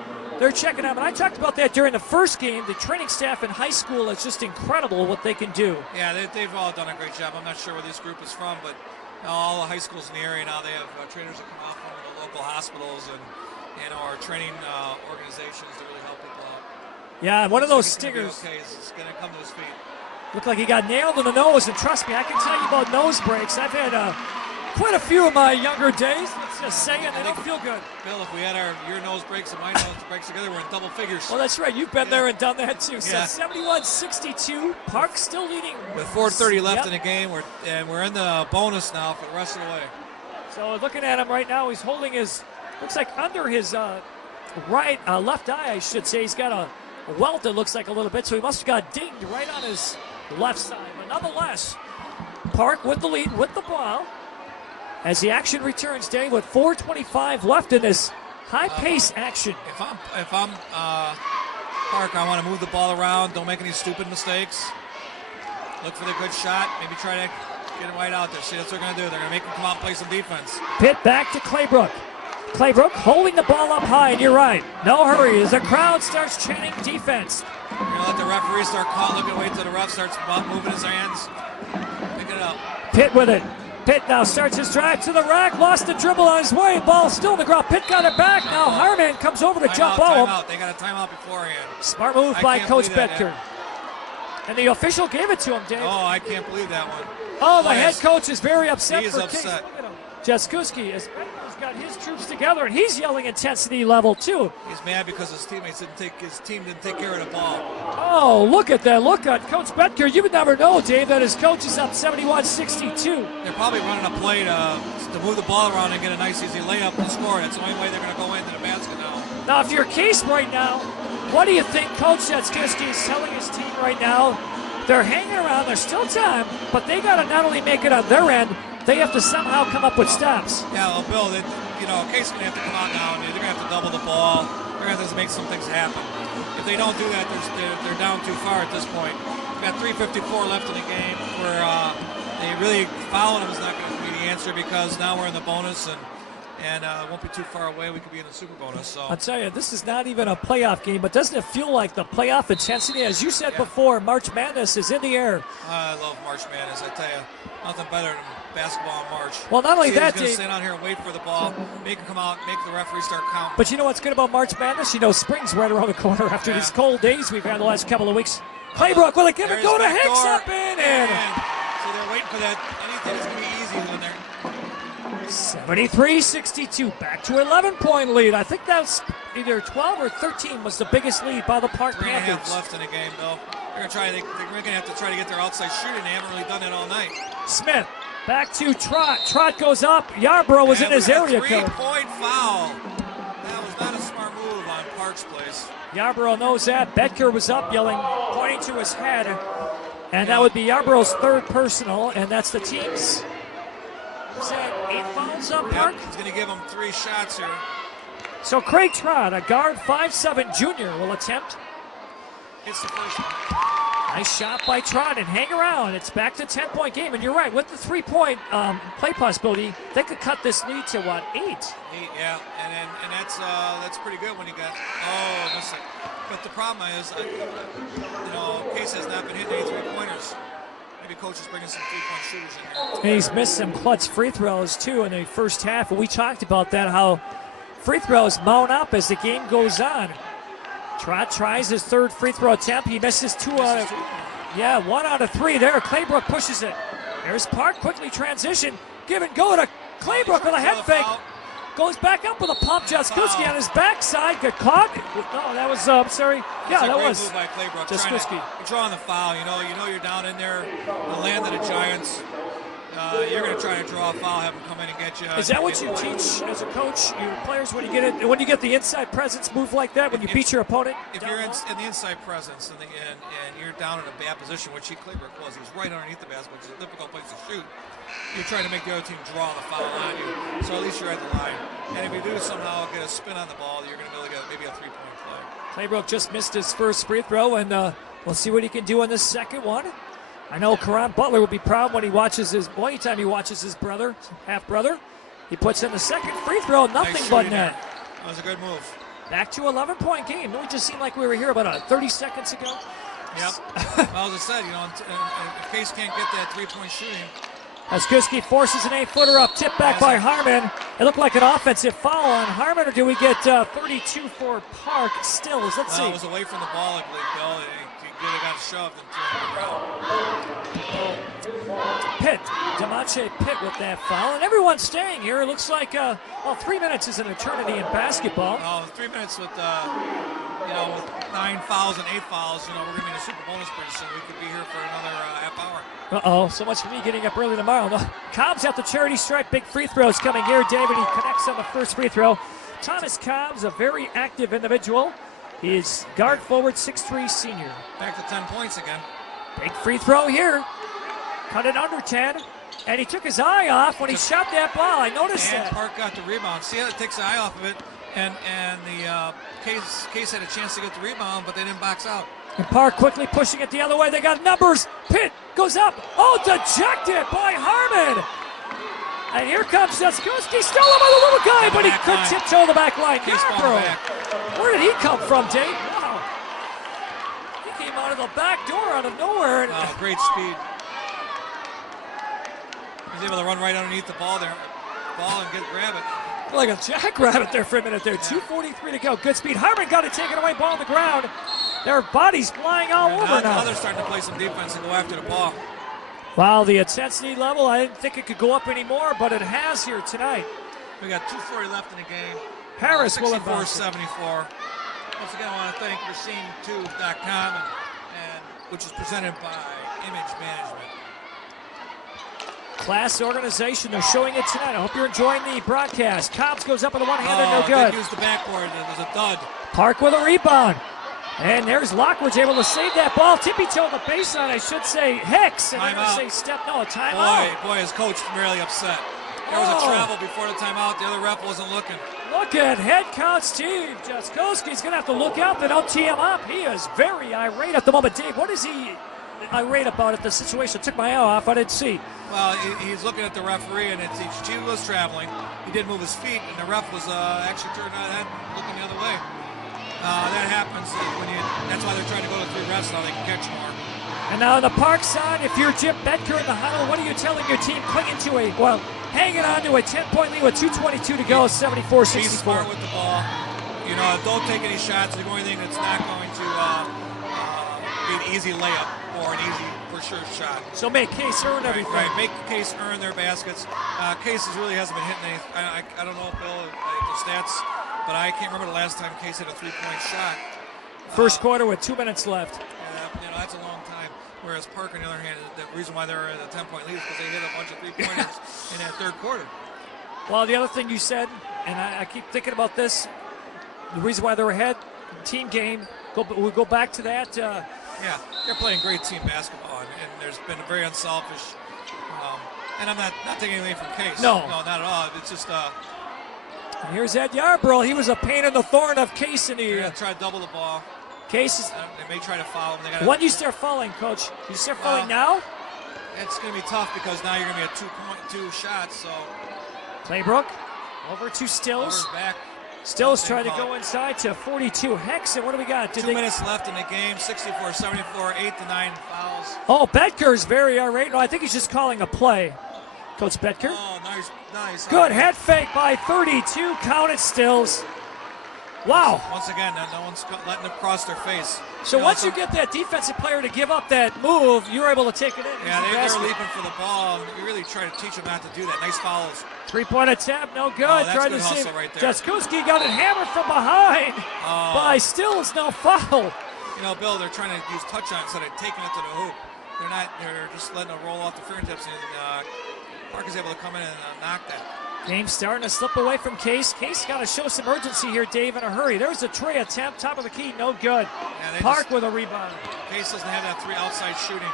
checking out. And I talked about that during the first game. The training staff in high school is just incredible what they can do. Yeah, they've all done a great job. I'm not sure where this group is from, but all the high schools in the area now, they have trainers that come out from the local hospitals and our training organizations to really help people out. Yeah, one of those stingers. It's going to come to his feet. Looked like he got nailed in the nose, and trust me, I can tell you about nose breaks. I've had quite a few in my younger days. Let's just say it, they don't feel good. Bill, if we had your nose breaks and my nose breaks together, we're in double figures. Well, that's right. You've been there and done that too. So 71-62. Park still leading. With 4:30 left in the game, we're in the bonus now for the rest of the way. So looking at him right now, he's holding his, looks like under his left eye, I should say. He's got a welt, it looks like a little bit, so he must have got dinged right on his left side. But nonetheless, Park with the lead, with the ball. As the action returns, Dave, with 4:25 left in this high-pace action. If I'm Park, I want to move the ball around. Don't make any stupid mistakes. Look for the good shot. Maybe try to get it right out there. See, that's what they're going to do. They're going to make him come out and play some defense. Pitt back to Claybrook. Claybrook holding the ball up high, and you're right. No hurry as the crowd starts chanting defense. You're going to let the referee start looking away till the ref starts moving his hands. Pick it up. Pitt with it. Pitt now starts his drive to the rack, lost the dribble on his way, ball still on the ground. Pitt got it back, now Harmon comes over to jump ball. They got a timeout beforehand. Smart move by Coach Betker. And the official gave it to him, Dave. Oh, I can't believe that one. Oh, the head coach is very upset. He is upset. Jaskuski has got his troops together, and he's yelling intensity level too. He's mad because his team didn't take care of the ball. Oh, look at that. Look at Coach Betker. You would never know, Dave, that his coach is up 71-62. They're probably running a play to move the ball around and get a nice, easy layup to score. That's the only way they're going to go into the basket now. Now, if you're Case right now, what do you think Coach Jaskuski is telling his team right now? They're hanging around. There's still time, but they got to not only make it on their end, they have to somehow come up with stops. Yeah, well, Bill, Case is going to have to come out now, and they're going to have to double the ball. They're They're going to have to make some things happen. If they don't do that, they're down too far at this point. We've got 3:54 left in the game where they really fouling them is not going to be the answer because now we're in the bonus and it won't be too far away. We could be in the super bonus. So I'll tell you, this is not even a playoff game, but doesn't it feel like the playoff intensity? As you said before, March Madness is in the air. I love March Madness. I tell you, nothing better than basketball in March. Well, not only that, going to Dave, stand out here and wait for the ball, make it come out, make the referee start counting. but you know what's good about March Madness? You know spring's right around the corner after these cold days we've had the last couple of weeks. Claybrook will give it go to Hicks door. up in and So they're waiting for that. Anything's going to be easy when they're 73-62, back to 11-point lead. I think that's either 12 or 13 was the biggest lead by the Park Panthers. 3.5 left in the game, though. They're going to have to try to get their outside shooting. They haven't really done that all night. Smith back to Trot. Trot goes up. Yarbrough was in his area. Three-point foul. That was not a smart move on Park's place. Yarbrough knows that. Betker was up yelling, pointing to his head. And that would be Yarbrough's third personal, and that's the team's. Is that 8 fouls up, Park? He's going to give him 3 shots here. So Craig Trott, a guard 5'7" junior, will attempt. It's the first one. Nice shot by Trott, and hang around. It's back to 10-point game, and you're right. With the 3-point play possibility, they could cut this lead to, 8? 8, yeah. And that's pretty good when you got, listen. But the problem is, Case has not been hitting any 3-pointers. Maybe coach is bringing some 3-point shooters in here. And he's missed some clutch free throws, too, in the first half. And we talked about that, how free throws mount up as the game goes on. Trott tries his third free throw attempt. He misses 2 out of 1 out of 3 there. Claybrook pushes it. There's Park, quickly transition. Give and go to Claybrook with a head fake. Goes back up with a pump. Jaskuski on his backside. Got caught. No, that was, sorry. Yeah, that was move by Claybrook. Jaskuski. You're drawing the foul. You know you're down in there, the land of the Giants. You're going to try to draw a foul, have them come in and get you. Is that what you teach as a coach? Your players, when you get the inside presence move like that, when you beat your opponent? If you're in the inside presence and you're down in a bad position, which Claybrook was, he's right underneath the basket, which is a difficult place to shoot. You're trying to make the other team draw the foul on you, so at least you're at the line. And if you do somehow get a spin on the ball, you're going to be able to get maybe a 3-point play. Claybrook just missed his first free throw, and we'll see what he can do on this second one. I know Karan Butler will be proud when he watches anytime he watches his brother, half-brother. He puts in the second free throw, nothing nice but net. That was a good move. Back to 11-point game. It just seemed like we were here about 30 seconds ago. Yep. Well, as I said, if Case can't get that 3-point shooting. Haskuski forces an 8-footer up, tipped back by Harmon. It looked like an offensive foul on Harmon, or do we get 32 for Park? Stills, let's see. It was away from the ball, I believe, Bill. He got shoved and threw him around. Pitt, Demache Pitt with that foul, and everyone's staying here. It looks like 3 minutes is an eternity in basketball. 3 minutes with 9 fouls and 8 fouls. We're going to be in a super bonus pretty soon. We could be here for another half hour. So much for me getting up early tomorrow. No. Cobbs at the charity stripe. Big free throws coming here. David, he connects on the first free throw. Thomas Cobbs, a very active individual. He's guard forward, 6'3" senior. Back to 10 points again. Big free throw here. Cut it under 10. And he took his eye off when he shot that ball. I noticed that. Park got the rebound. See how it takes the eye off of it. And the Case had a chance to get the rebound, but they didn't box out. And Park quickly pushing it the other way. They got numbers. Pitt goes up. Dejected by Harmon. And here comes Jaskuski. Stole him by the little guy, but he could tiptoe the back line. Where did he come from, Dave? Wow. He came out of the back door out of nowhere. Great speed. He's able to run right underneath the ball and grab it. Like a jackrabbit there for a minute there. 2:43 to go. Good speed. Harmon got it taken away. Ball on the ground. Their bodies flying all over now. Now they're starting to play some defense and go after the ball. Wow, the intensity level, I didn't think it could go up anymore, but it has here tonight. We got 2:40 left in the game. Harris will inbound. 64-74. Once again, I want to thank Racine2.com, which is presented by Image Management. Class organization, they're showing it tonight. I hope you're enjoying the broadcast. Cobbs goes up with a one-hander, no good. They used the backboard, it was a dud. Park with a rebound. And there's Lockwood's able to save that ball. Tippy-toe the baseline, I should say Hicks. And they're going to say a timeout. Boy, his coach really upset. There was a travel before the timeout. The other ref wasn't looking. Look at head coach Steve Jaskowski's going to have to look out. They don't tee him up. He is very irate at the moment. Dave, what is he irate about at the situation? Took my eye off. I didn't see. Well, he's looking at the referee, and she was traveling. He did move his feet, and the ref was actually turned on head, looking the other way. That happens that's why they're trying to go to 3 refs now. They can catch more. And now on the Park side, if you're Jim Betker in the huddle, what are you telling your team clinging to hanging on to a 10-point lead with 2:22 to go, 74-64? Be smart with the ball. Don't take any shots. The only thing that's not going to be an easy layup or an easy for sure shot. So make Case earn everything. Right. Make Case earn their baskets. Case really hasn't been hitting anything. I don't know, Bill, the stats, but I can't remember the last time Case hit a 3-point shot. First quarter with 2 minutes left. That's a long time. Whereas Park, on the other hand, the reason why they're at a 10-point lead is because they hit a bunch of 3-pointers in that third quarter. Well, the other thing you said, and I keep thinking about this, the reason why they're ahead, team game, we'll go back to that. Yeah, they're playing great team basketball, and there's been a very unselfish. And I'm not taking anything from Case. No, not at all. It's just. Here's Ed Yarbrough. He was a pain in the thorn of Case in the. They're gonna try to double the ball. Case is. They may try to foul him. When do you start fouling, Coach? You start fouling now? It's going to be tough because now you're going to be at 2 shots. So. Claybrook over to Stills. Back. Stills trying to go inside to 42. Hex, and what do we got? 2 minutes left in the game. 64-74, 8 to 9 fouls. Oh, Betker's very irate. No, I think he's just calling a play. Coach Betker. Oh, nice. Good head fake by 32. Count it, Stills. Wow. Once again, no one's letting it cross their face. So once you get that defensive player to give up that move, you're able to take it in. Yeah, they're leaping for the ball. You really try to teach them not to do that. Nice fouls. 3-point attempt, no good. Oh, that's Tried good to hustle save. right there. Jaskowski got it hammered from behind by Stills, no foul. Bill, they're trying to use touch-on instead of taking it to the hoop. They're just letting it roll off the fingertips, and Park is able to come in and knock that. Game starting to slip away from Case. Case got to show some urgency here, Dave, in a hurry. There's a tray attempt, top of the key, no good. Yeah, Park with a rebound. Case doesn't have that 3 outside shooting.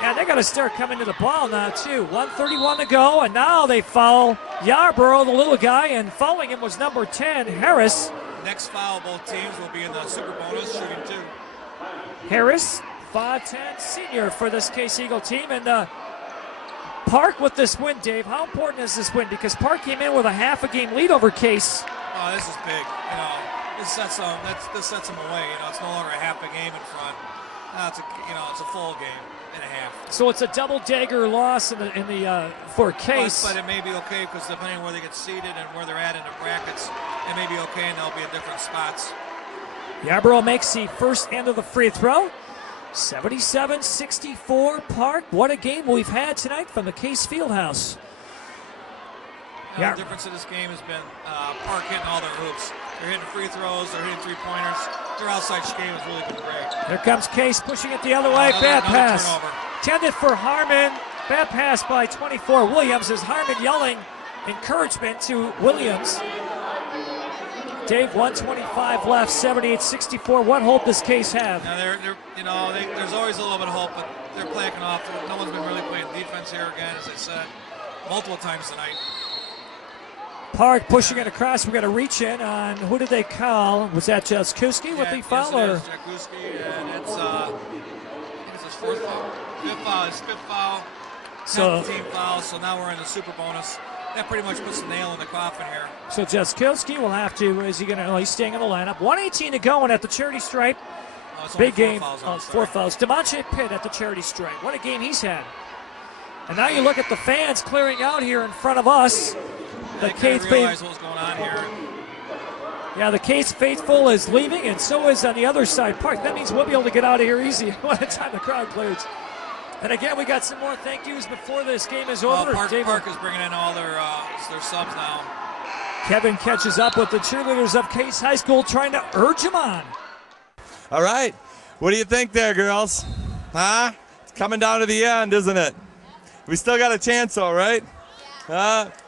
Yeah, they got to start coming to the ball now, too. 1:31 to go, and now they foul Yarbrough, the little guy, and fouling him was number 10, Harris. Next foul, both teams will be in the super bonus, shooting 2. Harris, 5'10", senior for this Case Eagle team, and Park with this win, Dave. How important is this win? Because Park came in with a half-a-game lead over Case. Oh, this is big. This sets them away. It's no longer a half a game in front. It's a full game and a half. So it's a double dagger loss for Case. But it may be okay because depending on where they get seated and where they're at in the brackets, it may be okay and they'll be in different spots. Yarbrough makes the first end of the free throw. 77-64 Park. What a game we've had tonight from the Case Fieldhouse. The difference in this game has been Park hitting all their hoops. They're hitting free throws, they're hitting 3-pointers. Their outside game has really been great. Here comes Case pushing it the other way. Bad pass. Turnover. Tended for Harmon. Bad pass by 24 Williams as Harmon yelling encouragement to Williams. Dave, 1:25 left, 78-64. What hope does Case have? Now there's always a little bit of hope, but they're playing off. No one's been really playing defense here again, as I said, multiple times tonight. Park pushing it across. We're going to reach in on, who did they call? Was that Jaskowski with the foul? Yes, Jaskowski, and it's his 4th foul. 5th foul, his 5th foul, 10th team foul, so now we're in the super bonus. That pretty much puts the nail in the coffin here. So Jaskowski will have to, he's staying in the lineup. 1:18 to go and at the charity stripe. Big game. 4 fouls. DeMonte Pitt at the charity stripe. What a game he's had. And now you look at the fans clearing out here in front of us. The Case realize what was going on here. Yeah, the Case faithful is leaving, and so is on the other side Park. That means we'll be able to get out of here easy by the time the crowd clears. And again, we got some more thank yous before this game is over. Park is bringing in all their subs now. Kevin catches up with the cheerleaders of Case High School, trying to urge them on. All right. What do you think there, girls? Huh? It's coming down to the end, isn't it? We still got a chance, though, right?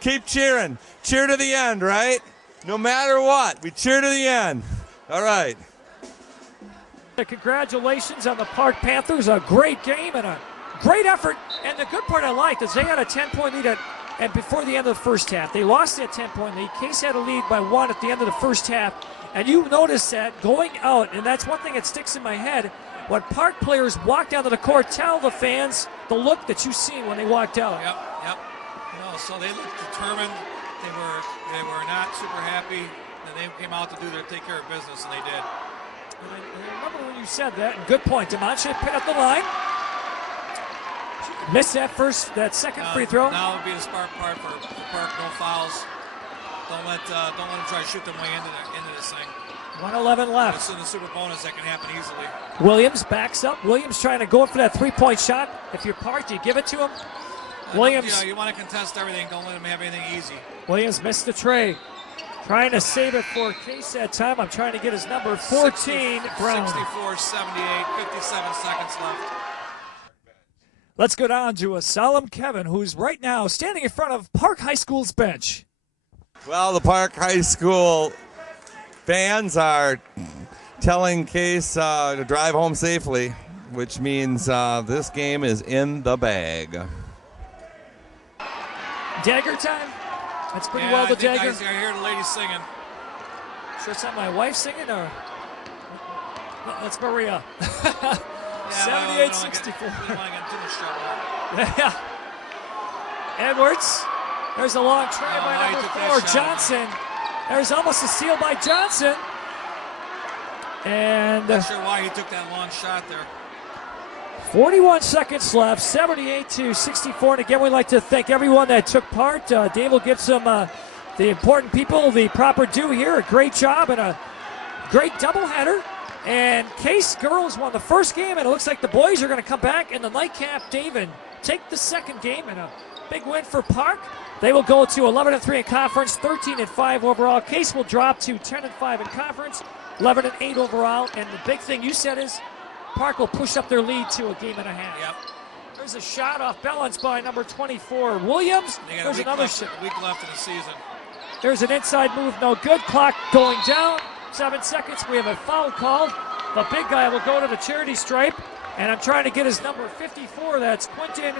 Keep cheering. Cheer to the end, right? No matter what, we cheer to the end. All right. Congratulations on the Park Panthers. A great game and a great effort. And the good part I liked is they had a 10-point lead and before the end of the first half. They lost that 10-point lead. Case had a lead by 1 at the end of the first half. And you notice that going out, and that's one thing that sticks in my head, when Park players walk down to the court, tell the fans the look that you see when they walked out. Yep. So they looked determined. They were not super happy. And they came out to take care of business, and they did. And I remember when you said that, and good point. Demontre Pitt at the line. Missed that second free throw. Now would be the smart part for Park. No fouls. Don't let them try to shoot their way into this thing. 1:11 left. It's in the super bonus that can happen easily. Williams backs up. Williams trying to go for that three-point shot. If you're Park, you give it to him. Williams. You want to contest everything. Don't let him have anything easy. Williams missed the tray. Trying to save it for Case that time. I'm trying to get his number 14. Brown. 64-78. 57 seconds left. Let's go down to a solemn Kevin, who's right now standing in front of Park High School's bench. Well, the Park High School fans are telling Case to drive home safely, which means this game is in the bag. Dagger time? That's pretty Yeah, well the I think dagger. I hear the ladies singing. Sure it's not my wife singing, or? No, that's Maria. 78-64. Yeah. Edwards. There's a long try by number 4, Johnson. There's almost a steal by Johnson. And Not sure why he took that long shot there. 41 seconds left, 78-64. And again, we'd like to thank everyone that took part. Dave will give some the important people the proper due here. A great job and a great doubleheader. And Case girls won the first game, and it looks like the boys are going to come back in the nightcap, Dave, and take the second game. And a big win for Park. They will go to 11-3 in conference, 13-5 overall. Case will drop to 10-5 in conference, 11-8 overall. And the big thing you said is Park will push up their lead to a game and a half. Yep. There's a shot off balance by number 24, Williams. There's another week left in the season. There's an inside move, no good. Clock going down. 7 seconds. We have a foul called. The big guy will go to the charity stripe. And I'm trying to get his number 54. That's Quentin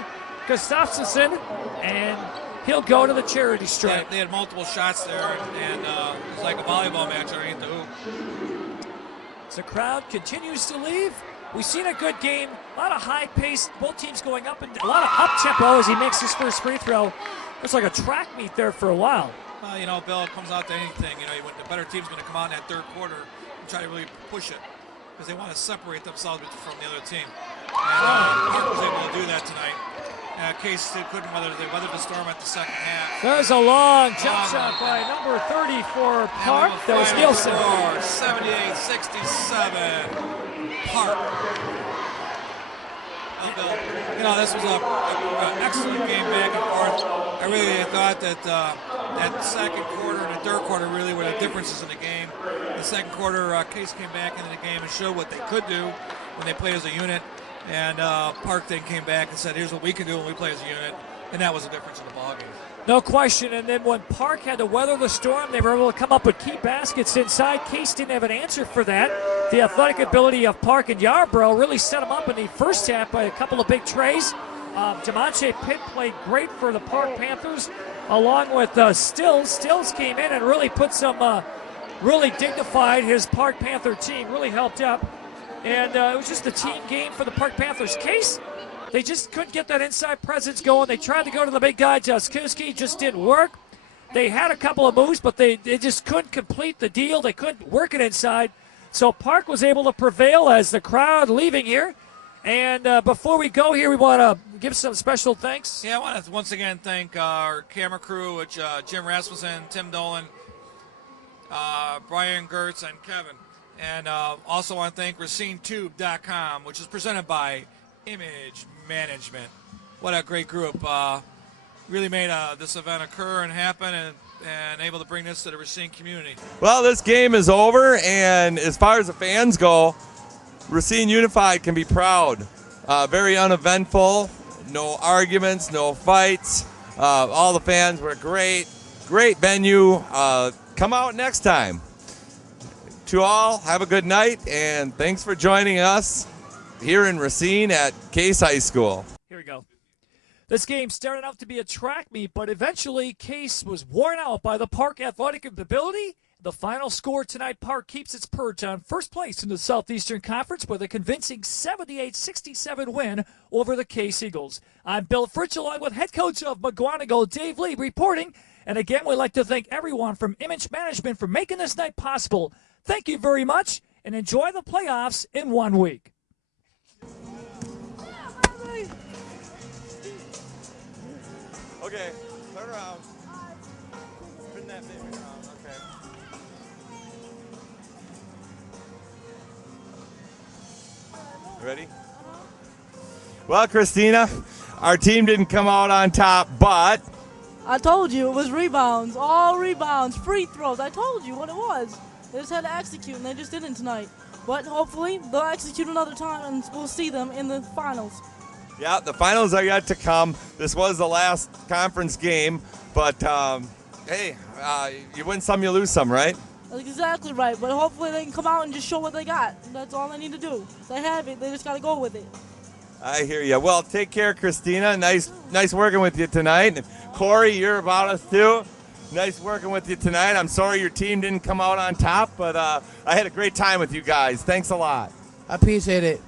Gustafsson. And he'll go to the charity stripe. They had multiple shots there, and it was like a volleyball match underneath the hoop. As the crowd continues to leave, we've seen a good game. A lot of high pace, both teams going up, and a lot of up tempo as he makes his first free throw. It's like a track meet there for a while. Bill, it comes out to anything. The better team's going to come out in that third quarter and try to really push it because they want to separate themselves from the other team. And Park was able to do that tonight. Case couldn't weather the storm at the second half. There's a long jump shot by number 30 for Park. That was Nielsen. 78-67. Park. This was an excellent game back and forth. I really thought that that second quarter and the third quarter really were the differences in the game. The second quarter, Case came back into the game and showed what they could do when they play as a unit. And Park then came back and said, here's what we can do when we play as a unit. And that was the difference in the ballgame. No question. And then when Park had to weather the storm, they were able to come up with key baskets inside. Case didn't have an answer for that. The athletic ability of Park and Yarbrough really set them up in the first half by a couple of big trays. Demontre Pitt played great for the Park Panthers, along with Stills. Stills came in and really put some, really dignified his Park Panther team, really helped out. And it was just a team game for the Park Panthers. Case, they just couldn't get that inside presence going. They tried to go to the big guy, Jaskowski, just didn't work. They had a couple of moves, but they just couldn't complete the deal. They couldn't work it inside. So Park was able to prevail as the crowd leaving here. And before we go here, we want to give some special thanks. Yeah, I want to once again thank our camera crew, which Jim Rasmussen, Tim Dolan, Brian Gertz, and Kevin. And also want to thank RacineTube.com, which is presented by Image Management. What a great group. Really made this event occur and happen and able to bring this to the Racine community. Well, this game is over, and as far as the fans go, Racine Unified can be proud. Very uneventful, no arguments, no fights. All the fans were great. Great venue. Come out next time. To all, have a good night, and thanks for joining us here in Racine at Case High School. Here we go. This game started out to be a track meet, but eventually Case was worn out by the Park athletic ability. The final score tonight, Park keeps its perch on first place in the Southeastern Conference with a convincing 78-67 win over the Case Eagles. I'm Bill Fritsch, along with head coach of McGuanago, Dave Lee, reporting. And again, we'd like to thank everyone from Image Management for making this night possible. Thank you very much, and enjoy the playoffs in 1 week. Okay, turn around. Turn that baby around, okay. Ready? Well, Christina, our team didn't come out on top, but I told you it was rebounds, all rebounds, free throws. I told you what it was. They just had to execute, and they just didn't tonight. But hopefully they'll execute another time, and we'll see them in the finals. yeah, the finals are yet to come. This was the last conference game, but hey, you win some, you lose some, right? That's exactly right, but hopefully they can come out and just show what they got. That's all they need to do. They have it. They just got to go with it. I hear you. Well, take care, Christina. Nice working with you tonight. And Corey, you're about us too. Nice working with you tonight. I'm sorry your team didn't come out on top, but I had a great time with you guys. Thanks a lot. I appreciate it.